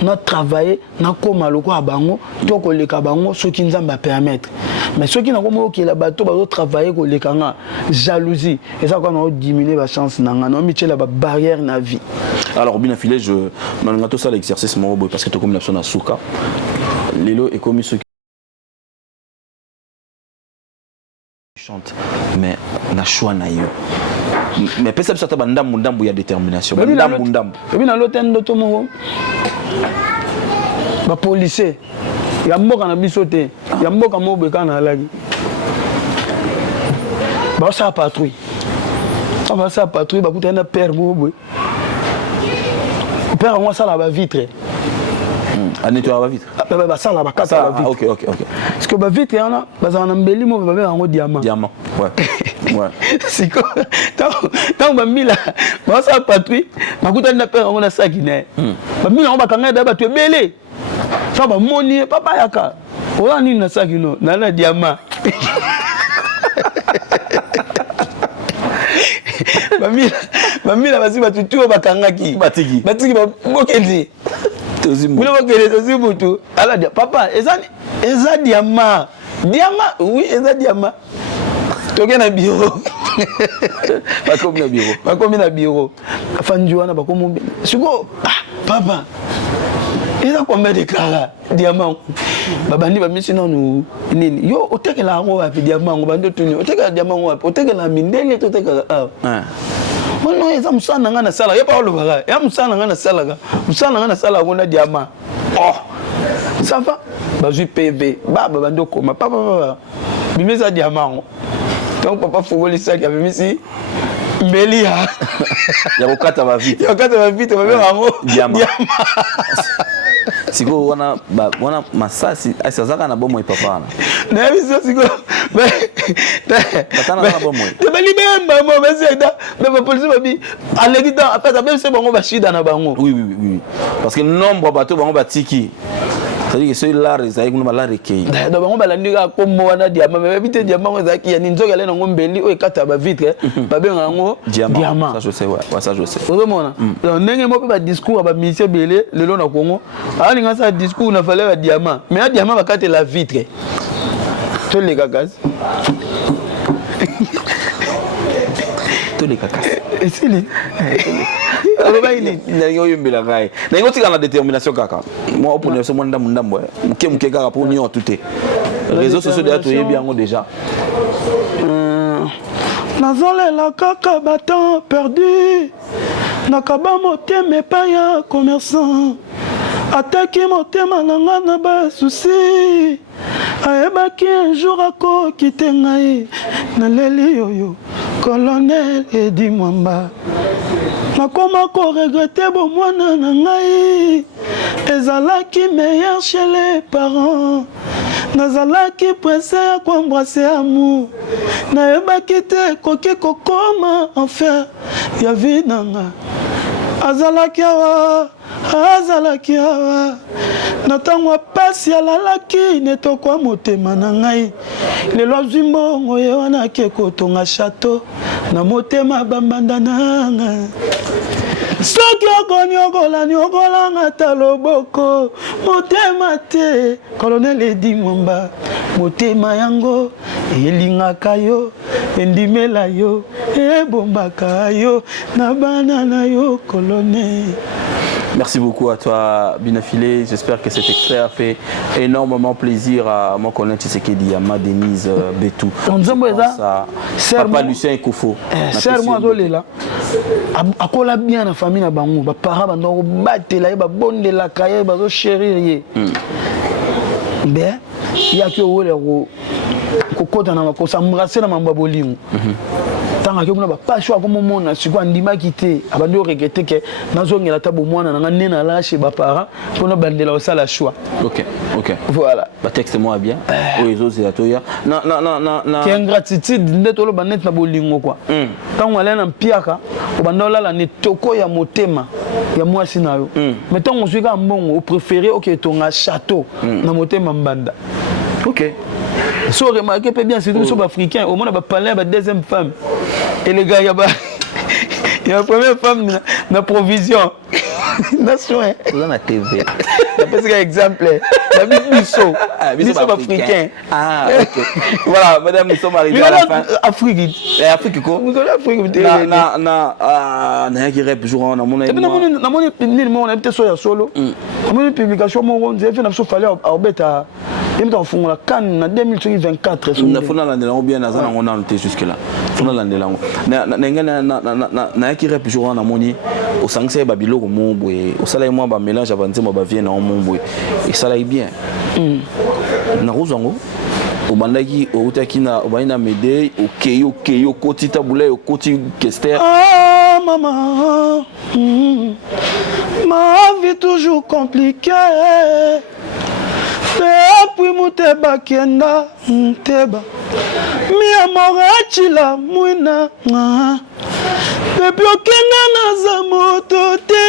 pour travailler, ce qui nous permettre. Mais ceux qui n'ont pas bateau travailler jalousie et ça qu'on a diminué la chance on a mis la barrière na vie. Alors bien affilé je m'en tout ça l'exercice mon parce que tu comme la sonne à souka Lelo est comme ceux qui chantent mais na choix na yo mais peut-être ça ta ndambu il y a détermination ndambu et bien l'autre ndoto mo ba policier ya mboka na biso te ya mboka mobeka na lagi ba sa patrouille ba kutana père mobwe père moi ça la ba vitre nettoyer ba vitre ba ça la ba kata la vitre. OK parce que ba vitre yana ba za na mbeli mo ba ba ngo diamant ouais c'est quoi tant ba mila ba sa patrouille ba kutana père ngo na sakine ba mila ngo ba kanga da ba tu belé ça va moni papa yaka ola nini na sakino na diamant bamila basi batutu bakangaki batiki bokeli tozi mutu ala dia papa eza diamant oui eza diamant toke na bureau bakomi na bureau afanjuana bakomo siko papa eza combien de carats diamant babandi bamisi nanu nini yo otekela ngo wapi diamant ngo bando tuni otekela diamant ngo wapi otekela mindele to tekela non eza musana nga na sala ye pa olobaka ya musana nga na sala on a diamant oh ça va bazui PV baba bando koma papa bimeza diamant donc papa fogoli ça qui avait mis ici Melia ya kokata ba vite ba bango diamant siko wana masasi asazaka na bomo papa na biso siko patana na bomo te bali bemba mo meseda ba police babi alekita après même c'est bango ba shida na bango oui parce que nombre bato bango batiki c'est-à-dire que c'est là rezai kuna la rekei da bango balandika kombo wana diamant mais vite diamant ezaki ya ninzoka le ngo mbeli o ekata ba vitre ba benga ngo diamant ça je sais ouais ça je sais vraiment donc ndenge mo ba discours ba monsieur belé le long na Congo ali nga sa discours na fallait ba diamant mais ya diamant ba kate la vitre tous les gagas et c'est lui na détermination kaka moi pour ne se monde ndambo muke kaka pour ni tout réseaux sociaux déjà bien déjà nazolela kaka batant perdu nakaba motema epai ya commerçant ataki motema nanga na basusi ayebaki un jour akoki te ngai naleli oyo colonel Edi Mwamba nakoma koregrete bomwana na ngai ezalaki meilleur chez les parents nazalaki pressé ya koembrase amour nayebaki te koki kokoma enfer ya vie nanga azalaki awa na ntango apasi alalaki netokwa motema na ngai lelo azwi mbongo ye wana ake kotonga chateau na motema bambanda nanga soki okolanga ta loboko motema te colonel Edi Mwamba motema yango elingaka yo endimela yo ebombaka yo na bana na yo colonel. Merci beaucoup à toi Binafilé, j'espère que cet extrait a fait énormément plaisir à mon collègue Tshisekedi, à ma Denise Betou. Papa Lucien Ekofo. Serre-moi là. Akola bien la famille na bango, ba parents bando batela ba bondela kaye ba zo chérir. Ben, il y a que wole ko kota na ko sambrasser na mamba bolingo. Tanga ke mona ba pas choix comme mona siko andima kité abandi regretter que nazongela tabo mwana na nena lâche ba parents pour na bandela au sala choix. OK. Voilà. Ba texte moi bien. Ozo c'est atoya. Na qui ingratitude ndetolo banet na bolingo quoi. Tango ala na mpiaka obandola la netoko ya motema ya mwasi na yo. Mais tango suika mbongo préféré OK tonga château na motema mbanda. OK. Si on remarque bien, c'est nous sommes africains. Au moins, on va parler de la deuxième femme. Et les gars, il y a la première femme, la provision. Nation, hein. Dans la TV. C'est un exemple. Nous sommes africains. Ah, ok. Voilà, madame, nous sommes arrivés à la fin. Afrique. Afrique, quoi. Nous sommes Afrique. Na qui rep jour on a mon on a peut-être solo. Mon publication mon j'ai fait na so fallait à il me font la canne en 2024. On a fait la langue bien na zana on a noté jusque là. Fona la langue. Na qui rep jour on a moni au sangse babilo ko mombwe. Au sala moi ba mélange avancer moi ba vient na mombwe. Et ça là bien. Na rozango obandaki outaki na obaina mede okeyo koti tabule okoti kester. Ah maman, ma vie toujours compliquée. Depuis muteba kenda muteba mi amorachi la muina depuis okenda naza moto te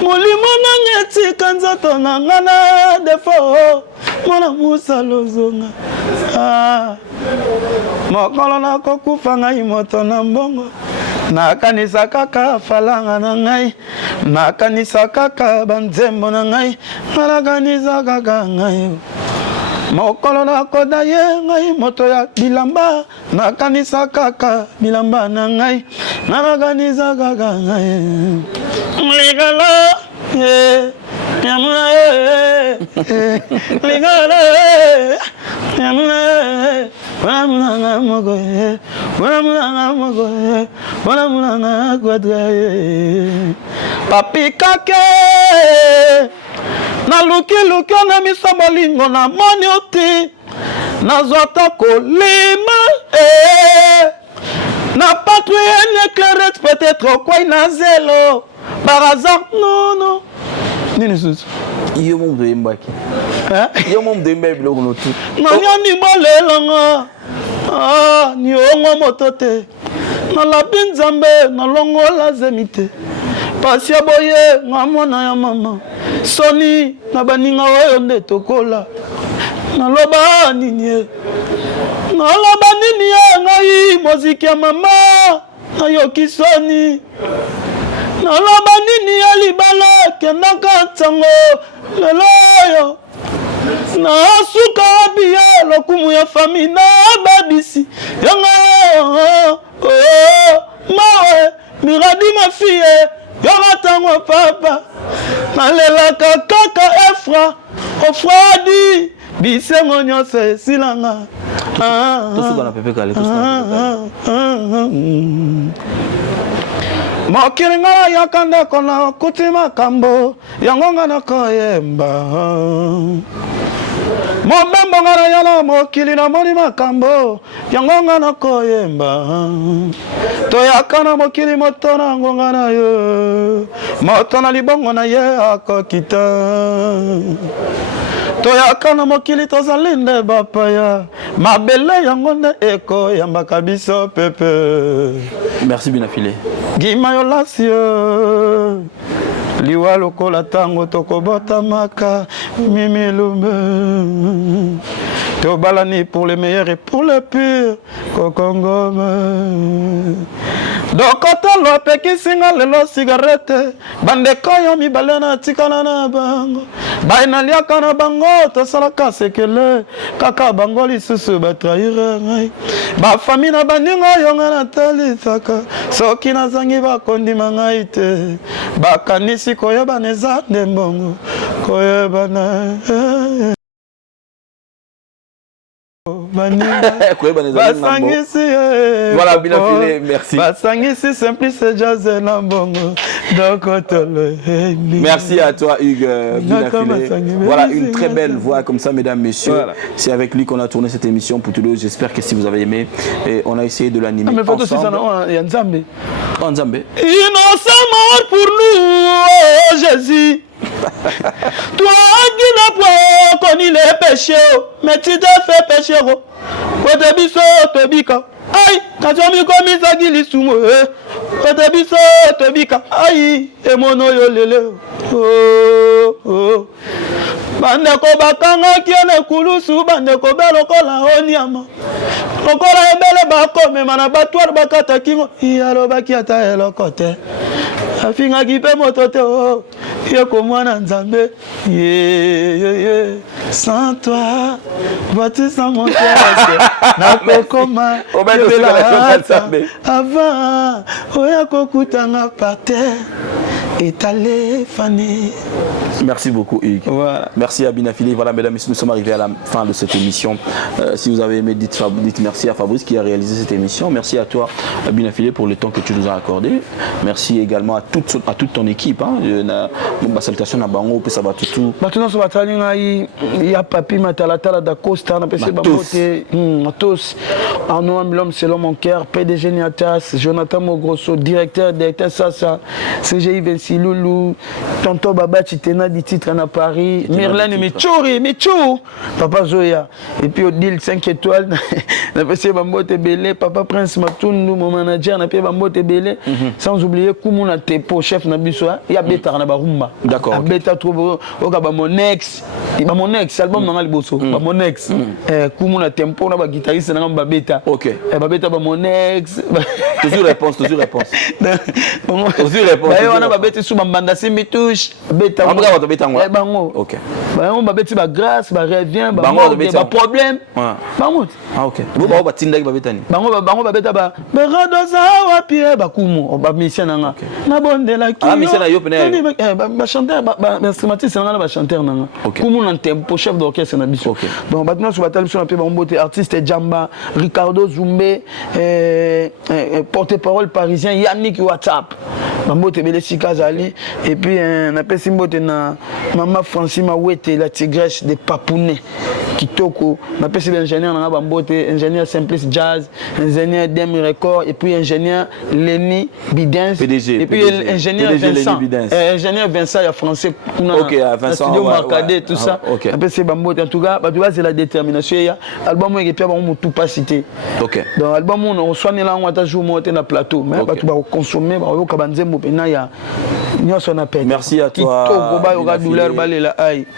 molimo nangeti kanzoto nangana defo mona musalo zonga mokolo nakokufa ngai moto na mbongo nakanisa kaka falanga na ngai nakanisa kaka banzembo na ngai nakanisa kaka ngai mokolo nakoda ye ngai moto ya bilamba nakanisa kaka bilamba na ngai nakanisa kaka ngai likolo Papi kake na luki na miso bolingo na moni oti na zota kolima na patrouille une éclairette peut-être quoi na zelo par hasard non nini susu yo mom de mbaki yo mom de mbaki lo no tu na nyani bolelanga ni ongo motote na la binzambe na longo la zemite pasia boye ngamona ya mama soni na baninga oyo nde tokola na loba nini ngai moziki ya mama na yoki soni na loba nini ya libala kendaka ntango lelo yo na suka biya lokumu ya fami na babisi yanga mawe miradi ma fille yanga tango papa na lela kaka efra ofradi bisengo nyonso esilanga tosuka na pepe kale mokili nga yakande kona kuti makambo yango nga na koyemba mobembo nga na yana mokili na moni makambo yango nga na koyemba toyaka na mokili moto na ngonga na yo moto na libongo na ye akokita toyaka na mokili tozali nde bapaya mabele yango nde ekoyambaka biso pepe. Merci Binafile. Gima yolasio liwa lokola tango tokobota maka mimilumbe tobalani pour les meilleurs et pour les pires kokongome dokotalo apekisinga lelo cigarette bandeko yo mibale na tikana na bango bainaliaka na bango tosalaka sekele kaka bango lisusu batrahire ngai bafami na baningo oyo nga natalisaka soki nazangi bakondima ngai te bakanisi koyebana eza nde mbongo koyebana voilà, Binafile, merci. Merci à toi, Hugues Binafile. Voilà, une très belle voix comme ça, mesdames, messieurs. Voilà. C'est avec lui qu'on a tourné cette émission pour Toulouse. J'espère que si vous avez aimé, et on a essayé de l'animer ensemble. Il y a Nzambe. Nzambe. Innocent mort pour nous, oh Jésus. Toi qui n'as pas connu les péchés, mais tu t'es fait péché. Au début, tu bika. Aïe, quand tu as mis comme ça, il est sous moi. Au début, tu bika. Aïe, et mon oyo lele. Oh. Bandeko bakanga kiene kulusu bandeko belo kola oniama. Lokola ebele bako memana batwar bakata kingo. Iyalo bakiata elokote. Afinga kipe motote oh. Yoko mwana nzambe. Sans toi, vois-tu sans mon cœur. Na kokoma. Avant, oyako kutanga par terre. Étalé, fané. Merci beaucoup Hugues. Voilà. Merci à Binafile. Voilà mesdames et messieurs, nous sommes arrivés à la fin de cette émission. Si vous avez aimé, dites merci à Fabrice qui a réalisé cette émission. Merci à toi Binafile pour le temps que tu nous as accordé. Merci également à toute ton équipe. Salutations à Bango, puis ça va tout. Maintenant ce matin il y a Papi Matalatala da Costa, on a passé Matos, Arnaud Amblom selon mon cœur, PDG Niatas, Jonathan Mogrosso, directeur Sasa, CGI Vinci Loulou, Tonton Baba Chitena du titre à Paris, Merlin Michou, Papa Zoya, et puis Odile 5 étoiles, on a passé Bambote Belé, Papa Prince Matoun, mon manager, on a passé Bambote Belé, sans oublier Koumouna Tepo, chef Nabissoa, il y a Beta Nabarumba. D'accord. Beta trouve mon ex, album Nangal Bosso, mon ex, Koumouna Tempo, on a guitariste Nangamba Beta. Ok. Beta mon ex. Toujours réponse. Toujours réponse. On a beti sous bambanda simbi touche beta bango OK bango ba beti ba grâce ba revient ba problème bango OK vous ba tinda ba betani bango ba beta ba radoza wa pie ba kumu ba mission nanga na bondela ki mission na yo pene ba chanteur ba instrumentiste nanga ba chanteur nanga kumu na tempo chef d'orchestre na biso donc batna sous batal biso na pe ba mbote artiste Jamba Ricardo Zumbe porte-parole parisien Yannick WhatsApp Mambote Belesika Zali et puis on appelle Simbote na maman Francine Mawete la tigresse de Papounet Kitoko on appelle l'ingénieur na Bambote ingénieur Simplice Jazz ingénieur Dem Record et puis ingénieur Lenny Bidens PDG, et puis ingénieur Vincent ingénieur Vincent il français OK Vincent studio Marcadet tout ça appelle Bambote en tout cas c'est la détermination il y a album et puis on tout pas cité OK donc album on soigne là on va jouer monter na plateau mais ba tu vas consommer ba yo kabanzembo pena ya nyonso na pete merci à toi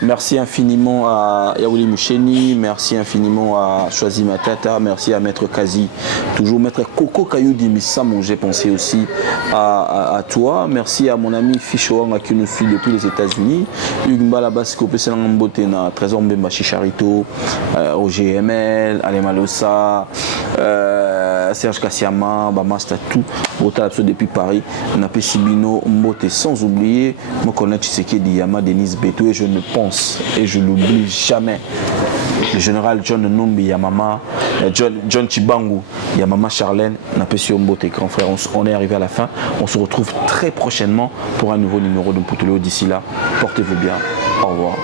merci infiniment à Yaouli Moucheni merci infiniment à Choisi Matata merci à Maître Kazi toujours Maître Coco Kayoudi Missamo j'ai pensé aussi à toi merci à mon ami Fichouanga qui nous suit depuis les États-Unis Hugues Mbala Basco Pesselang Mbote na Trésor Mbemba Chicharito OGML Alemalosa Serge Kassiama Bamasta tout depuis Paris on a Sibino Mbote sans oublier me connaître Tshisekedi Yama Denise Beto et je ne pense et je l'oublie jamais le général John Numbi Yamama John Chibangu Yamama Charlène on a Mbote grand frère on est arrivé à la fin on se retrouve très prochainement pour un nouveau numéro de Mpoutouleo d'ici là portez-vous bien au revoir.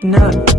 Not